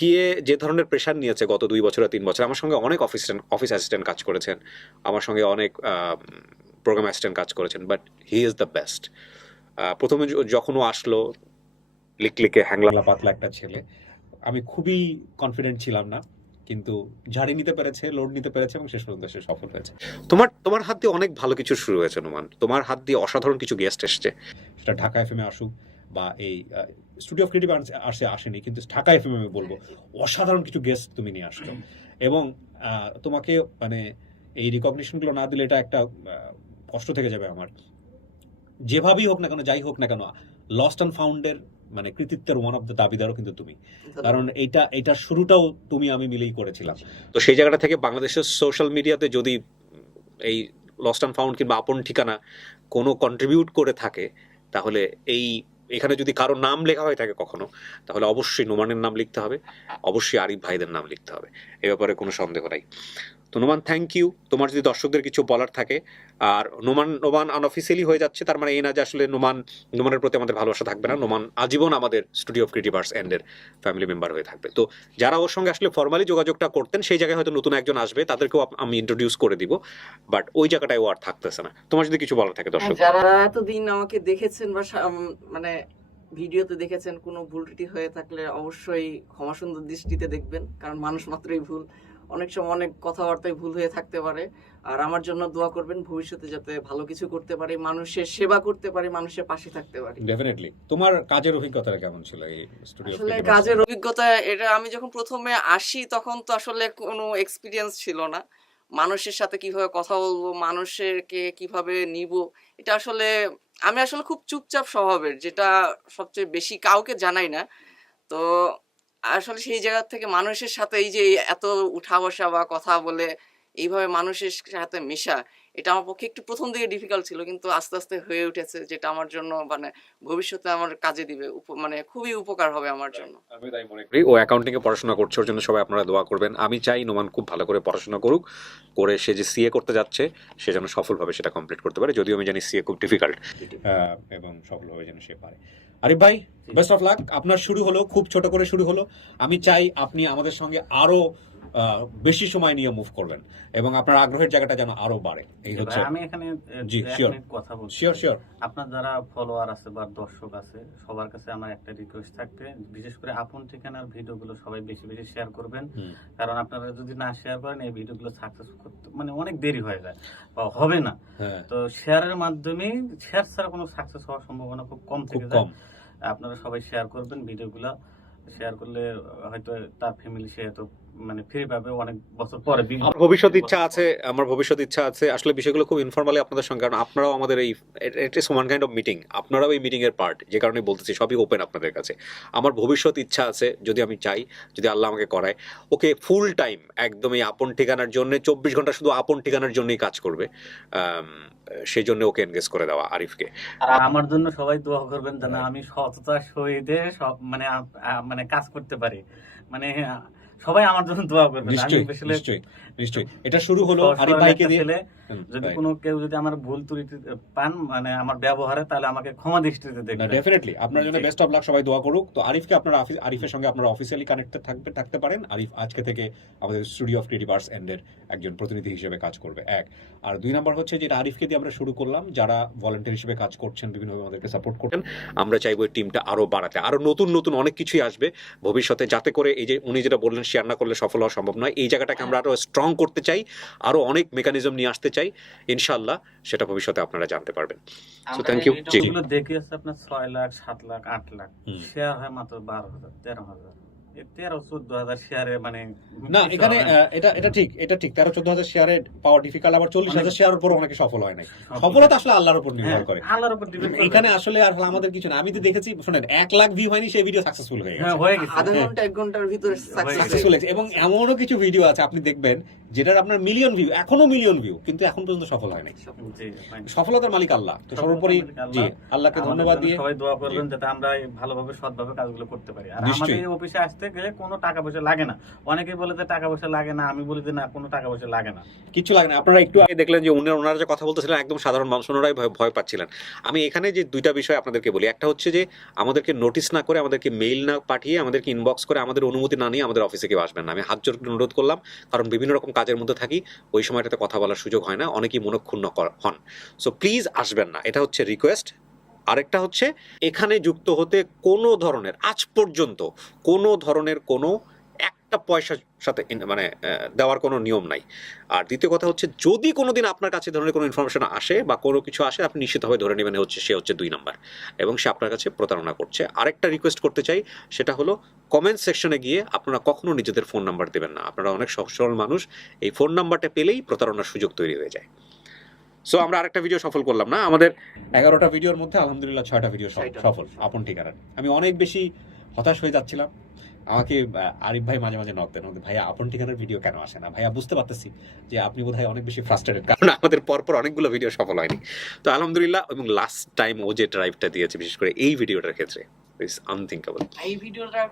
গিয়ে যে ধরনের প্রেশার নিয়েছে গত 2 বছর 3 বছর, আমার সঙ্গে অনেক অফিস অ্যাসিস্ট্যান্ট কাজ করেছেন, আমার সঙ্গে অনেক প্রোগ্রাম অ্যাসিস্ট্যান্ট কাজ করেছেন, but he is the best. প্রথমে যখন ও আসলো, লিকলিকে হ্যাংলা পাতলা একটা ছেলে, আমি খুবই কনফিডেন্ট ছিলাম না, কিন্তু ঝাড়ি নিতে পেরেছে, লোড নিতে পেরেছে এবং শেষ পর্যন্ত সে সফল হয়েছে। তোমার হাত দিয়ে অনেক ভালো কিছু শুরু হয়েছে নোমান, তোমার হাত দিয়ে অসাধারণ কিছু গেস্ট এসছে, সেটা ঢাকা এফএমে আসুক বা এই স্টুডিও অফ ক্রিয়েটিভ আসেনি, কিন্তু ঢাকা এফএমে আমি বলবো অসাধারণ কিছু গেস্ট তুমি নিয়ে আসছো। এবং তোমাকে মানে এই রিকগনিশনগুলো না দিলে এটা একটা কষ্ট থেকে যাবে আমার। যেভাবেই হোক না কেন, যাই হোক না কেন, লস্ট অ্যান্ড ফাউন্ডের মানে কৃতিত্বের ওয়ান অফ দ্য দাবিদারও কিন্তু তুমি, কারণ এটা শুরুটাও তুমি আমি মিলেই করেছিলাম। তো সেই জায়গাটা থেকে বাংলাদেশের সোশ্যাল মিডিয়াতে যদি এই লস্ট অ্যান্ড ফাউন্ড কিংবা আপন ঠিকানা কোনো কন্ট্রিবিউট করে থাকে, তাহলে এখানে যদি কারো নাম লেখা হয়ে থাকে কখনো, তাহলে অবশ্যই নোমানের নাম লিখতে হবে, অবশ্যই আরিফ ভাইদের নাম লিখতে হবে, এ ব্যাপারে কোনো সন্দেহ নাই। তো নোমান, থ্যাংক ইউ। তোমার যদি দর্শকদের কিছু বলার থাকে, আর নোমান আনঅফিসিয়ালি হয়ে যাচ্ছে, তার মানে এই না যে আসলে নোমানের প্রতি আমাদের ভালোবাসা থাকবে না। নোমান আজীবন আমাদের স্টুডিও অফ ক্রিয়েটিভ আর্টস এন্ডের ফ্যামিলি মেম্বার হয়ে থাকবে। তো যারা ওর সঙ্গে আসলে ফর্মালি যোগাযোগটা করতেন, সেই জায়গায় হয়তো নতুন একজন আসবে, তাদেরকেও আমি ইন্ট্রোডিউস করে দিব, বাট ওই জায়গাটায় ও আর থাকতেছে না। তোমার যদি কিছু বলার থাকে দর্শক। যারা এতদিন আমাকে দেখেছেন বা মানে ভিডিওতে দেখেছেন, কোনো ভুল ত্রুটি হয়ে থাকলে অবশ্যই ক্ষমা সুন্দর দৃষ্টিতে দেখবেন, কারণ মানুষ মাত্রই ভুল, অনেক সময় অনেক কথাবার্তায় ভুল হয়ে থাকতে পারে। আর আমার জন্য দোয়া করবেন ভবিষ্যতে যাতে ভালো কিছু করতে পারি, মানুষের সেবা করতে পারি, মানুষের পাশে থাকতে পারি। ডেফিনেটলি। তোমার কাজের অভিজ্ঞতা কেমন ছিল এই স্টুডিও? আসলে কাজের অভিজ্ঞতা, এটা আমি যখন প্রথমে আসি তখন তো আসলে কোনো এক্সপিরিয়েন্স ছিল না, মানুষের সাথে কিভাবে কথা বলবো, মানুষেরকে কিভাবে নিব, এটা আসলে আমি আসলে খুব চুপচাপ স্বভাবের, যেটা সবচেয়ে বেশি কাউকে জানাই না। তো আসলে সেই জায়গা থেকে মানুষের সাথে এই যে এত উঠা বসা বা কথা বলে এইভাবে মানুষের সাথে মেশা, এটা আমার পক্ষে একটু প্রথম দিকে ডিফিকাল্ট ছিল, কিন্তু আস্তে আস্তে হয়ে উঠেছে, যেটা আমার জন্য মানে ভবিষ্যতে আমার কাজে দিবে, মানে খুবই উপকার হবে আমার জন্য। আমি তাই মনে করি। ও অ্যাকাউন্টিং এ পড়াশোনা করছে, ওর জন্য সবাই আপনারা দোয়া করবেন। আমি চাই নোমান খুব ভালো করে পড়াশোনা করুক, করে সে যে সিএ করতে যাচ্ছে সে যেন সফলভাবে সেটা কমপ্লিট করতে পারে, যদিও আমি জানি সিএ খুব ডিফিকাল্ট, এবং সফলভাবে যেন সে পারে। আরিফ ভাই, বেস্ট অফ লাক। আপনার শুরু হলো, খুব ছোট করে শুরু হলো, আমি চাই আপনি আমাদের সঙ্গে আরো বেশি সময় নিয়ে মুভ করবেন এবং আপনার আগ্রহের জায়গাটা যেন আরো বাড়ে। এই হচ্ছে আমি এখানে জি, এক sure. মিনিট কথা বলছি। শিওর। আপনার যারা ফলোয়ার আছে বা দর্শক আছে, সবার কাছে আমার একটা রিকোয়েস্ট থাকবে, বিশেষ করে আপন ঠিকানার ভিডিওগুলো সবাই বেশি বেশি শেয়ার করবেন, কারণ আপনারা যদি না শেয়ার করেন এই ভিডিওগুলো সাকসেস করতে মানে অনেক দেরি হয়ে যায় বা হবে না। তো শেয়ারের মাধ্যমে, শেয়ার ছাড়া কোনো সাকসেস হওয়ার সম্ভাবনা খুব কম থেকে যায়। আপনারা সবাই শেয়ার করবেন, ভিডিওগুলো শেয়ার করলে হয়তো তার ফ্যামিলি সে হয়তো মানে ফিরে পাবে অনেক বছর পরে। আমার ভবিষ্যৎ ইচ্ছা আছে আসলে বিষয়গুলো খুব ইনফর্মালি আপনাদের সঙ্গে, কারণ আপনারাও আমাদের এই it is one kind of meeting, আপনারাও এই মিটিং এর পার্ট, যে কারণে বলতেছি সবই ওপেন আপনাদের কাছে। আমার ভবিষ্যৎ ইচ্ছা আছে, যদি আমি চাই, যদি আল্লাহ আমাকে করায়, ওকে ফুল টাইম একদম এই আপন ঠিকানার জন্য 24 ঘন্টা শুধু আপন ঠিকানার জন্যই কাজ করবে, সেই জন্য ওকে এনগেজ করে দেওয়া আরিফকে। আর আমার জন্য সবাই দোয়া করবেন যেন আমি সততার সহিত সব মানে কাজ করতে পারি, মানে সবাই আমার জন্য দোয়া করবেন। আমি আসলে নিশ্চয়ই এটা শুরু হলো আরিফ ভাইকে দিয়ে যদি কোনো কেউ যদি আমার ভুল ত্রুটি পান মানে আমার ব্যবহারে, তাহলে আমাকে ক্ষমা দৃষ্টিতে দেখবেন। ডেফিনেটলি আপনার জন্য বেস্ট অফ লাক, সবাই দোয়া করুক। তো আরিফকে আপনারা আরিফের সঙ্গে আপনারা অফিসিয়ালি কানেক্টেড থাকতে পারেন। আরিফ আজকে থেকে আমাদের স্টুডিও অফ ক্রিয়েটিভ আর্টস এন্ডের একজন প্রতিনিধি হিসেবে কাজ করবে, এক। আর 2 নাম্বার হচ্ছে যেটা আরিফকে দিয়ে আমরা শুরু করলাম, যারা ভলান্টিয়ার হিসেবে কাজ করছেন, বিভিন্নভাবে আমাদেরকে সাপোর্ট করছেন, আমরা চাইবো এই টিমটা আরো বাড়াতে, আরো নতুন নতুন অনেক কিছুই আসবে ভবিষ্যতে, যাতে করে এই যে উনি যেটা বললেন শেয়ার না করলে সফল হওয়া সম্ভব নয়, এই জায়গাটাকে আমরা আরো স্ট্রং করতে চাই, আরো অনেক মেকানিজম নিয়ে আসতে চাই। ইনশাআল্লাহ সেটা ভবিষ্যতে আপনারা জানতে পারবেন। So thank you. এগুলো দেখে আছে আপনার 6 লাখ 7 লাখ 8 লাখ শেয়ার হয় মাত্র 12,000 13,000, 13-14,000 শেয়ারে মানে না এখানে এটা ঠিক 13-14,000 শেয়ারে পাওয়া ডিফিকাল্ট, আবার 40,000 শেয়ারের উপর অনেকে সফল হয় নাই। সফলতা আসলে আল্লাহর উপর নির্ভর করে, আল্লাহর উপর ডিপেন্ড এখানে আসলে আর আমাদের কিছু না। আমি তো দেখেছি, শুনেন 1 লাখ ভিউ হয়নি, সেই ভিডিও সাকসেসফুল হয়ে গেছে, হয়ে গেছে। আধা ঘন্টা 1 ঘন্টার ভিতরে সাকসেসফুল হয়েছে। এবং এমনও কিছু ভিডিও আছে আপনি দেখবেন যেটার আপনার মিলিয়ন ভিউ, এখনো মিলিয়ন ভিউ, কিন্তু এখন পর্যন্ত সফল হয় নাই। জি, সফলতার মালিক আল্লাহ। তো সর্বোপরি জি আল্লাহকে ধন্যবাদ দিয়ে সবাই দোয়া করবেন যাতে আমরা এই ভালোভাবে সৎভাবে কাজগুলো করতে পারি। আর নিশ্চয়ই। আমাদের এই অফিসে আসতে গেলে কোনো টাকা পয়সা লাগে না। অনেকেই বলে যে টাকা পয়সা লাগে না, আমি বলি যে না, কোনো টাকা পয়সা লাগে না, কিছু লাগে না। আপনারা একটু আগে দেখলেন যে ওনারা যে কথা বলতেছিলেন একদম সাধারণ মানুষ, ওনারাই ভয় পাচ্ছিলেন। আমি এখানে যে 2টা বিষয় আপনাদেরকে বলি, একটা হচ্ছে যে আমাদেরকে নোটিস না করে, আমাদেরকে মেইল না পাঠিয়ে, আমাদেরকে ইনবক্স করে, আমাদের অনুমতি না নিয়ে আমাদের অফিসে কেউ আসবেন না। আমি হাত জোর করে অনুরোধ করলাম, কারণ বিভিন্ন রকম কাজের মধ্যে থাকি, ওই সময়টাতে কথা বলার সুযোগ হয় না, অনেকেই মনক্ষুণ্ণ হন। সো প্লিজ আসবেন না, এটা হচ্ছে রিকোয়েস্ট। আরেকটা হচ্ছে এখানে যুক্ত হতে কোনো ধরনের, আজ পর্যন্ত কোনো ধরনের কোনো একটা পয়সার সাথে মানে দেওয়ার কোনো নিয়ম নাই। আর দ্বিতীয় কথা হচ্ছে যদি কোনোদিন আপনার কাছে ধরনের কোনো ইনফরমেশন আসে বা কোনো কিছু আসে, আপনি নিশ্চিতভাবে ধরে নেবেন সে হচ্ছে 2 নাম্বার এবং সে আপনার কাছে প্রতারণা করছে। আরেকটা রিকোয়েস্ট করতে চাই, সেটা হলো কমেন্ট সেকশনে গিয়ে আপনারা কখনো নিজেদের ফোন নাম্বার দেবেন না। আপনারা অনেক সহজ সরল মানুষ, এই ফোন নাম্বারটা পেলেই প্রতারণার সুযোগ তৈরি হয়ে যায়। সো আমরা আরেকটা ভিডিও সফল করলাম না, আমাদের 11টা ভিডিওর মধ্যে আলহামদুলিল্লাহ 6টা ভিডিও সফল আপন ঠিকানার। আমি অনেক বেশি হতাশ হয়ে যাচ্ছিলাম। আমাকে আরিফ ভাই মাঝে মাঝে নক দেন, ভাইয়া আপন ঠিকানার ভিডিও কেন আসে না? ভাইয়া বুঝতে পারতেছি যে আপনি বোধহয় অনেক বেশি ফ্রাস্ট্রেটেড, কারণ আমাদের পরপর অনেকগুলো ভিডিও সফল হয়নি। তো আলহামদুলিল্লাহ, এবং লাস্ট টাইম ও যে ড্রাইভটা দিয়েছে বিশেষ করে এই ভিডিওটার ক্ষেত্রে ইটস আনথিঙ্কেবল। এই ভিডিওটা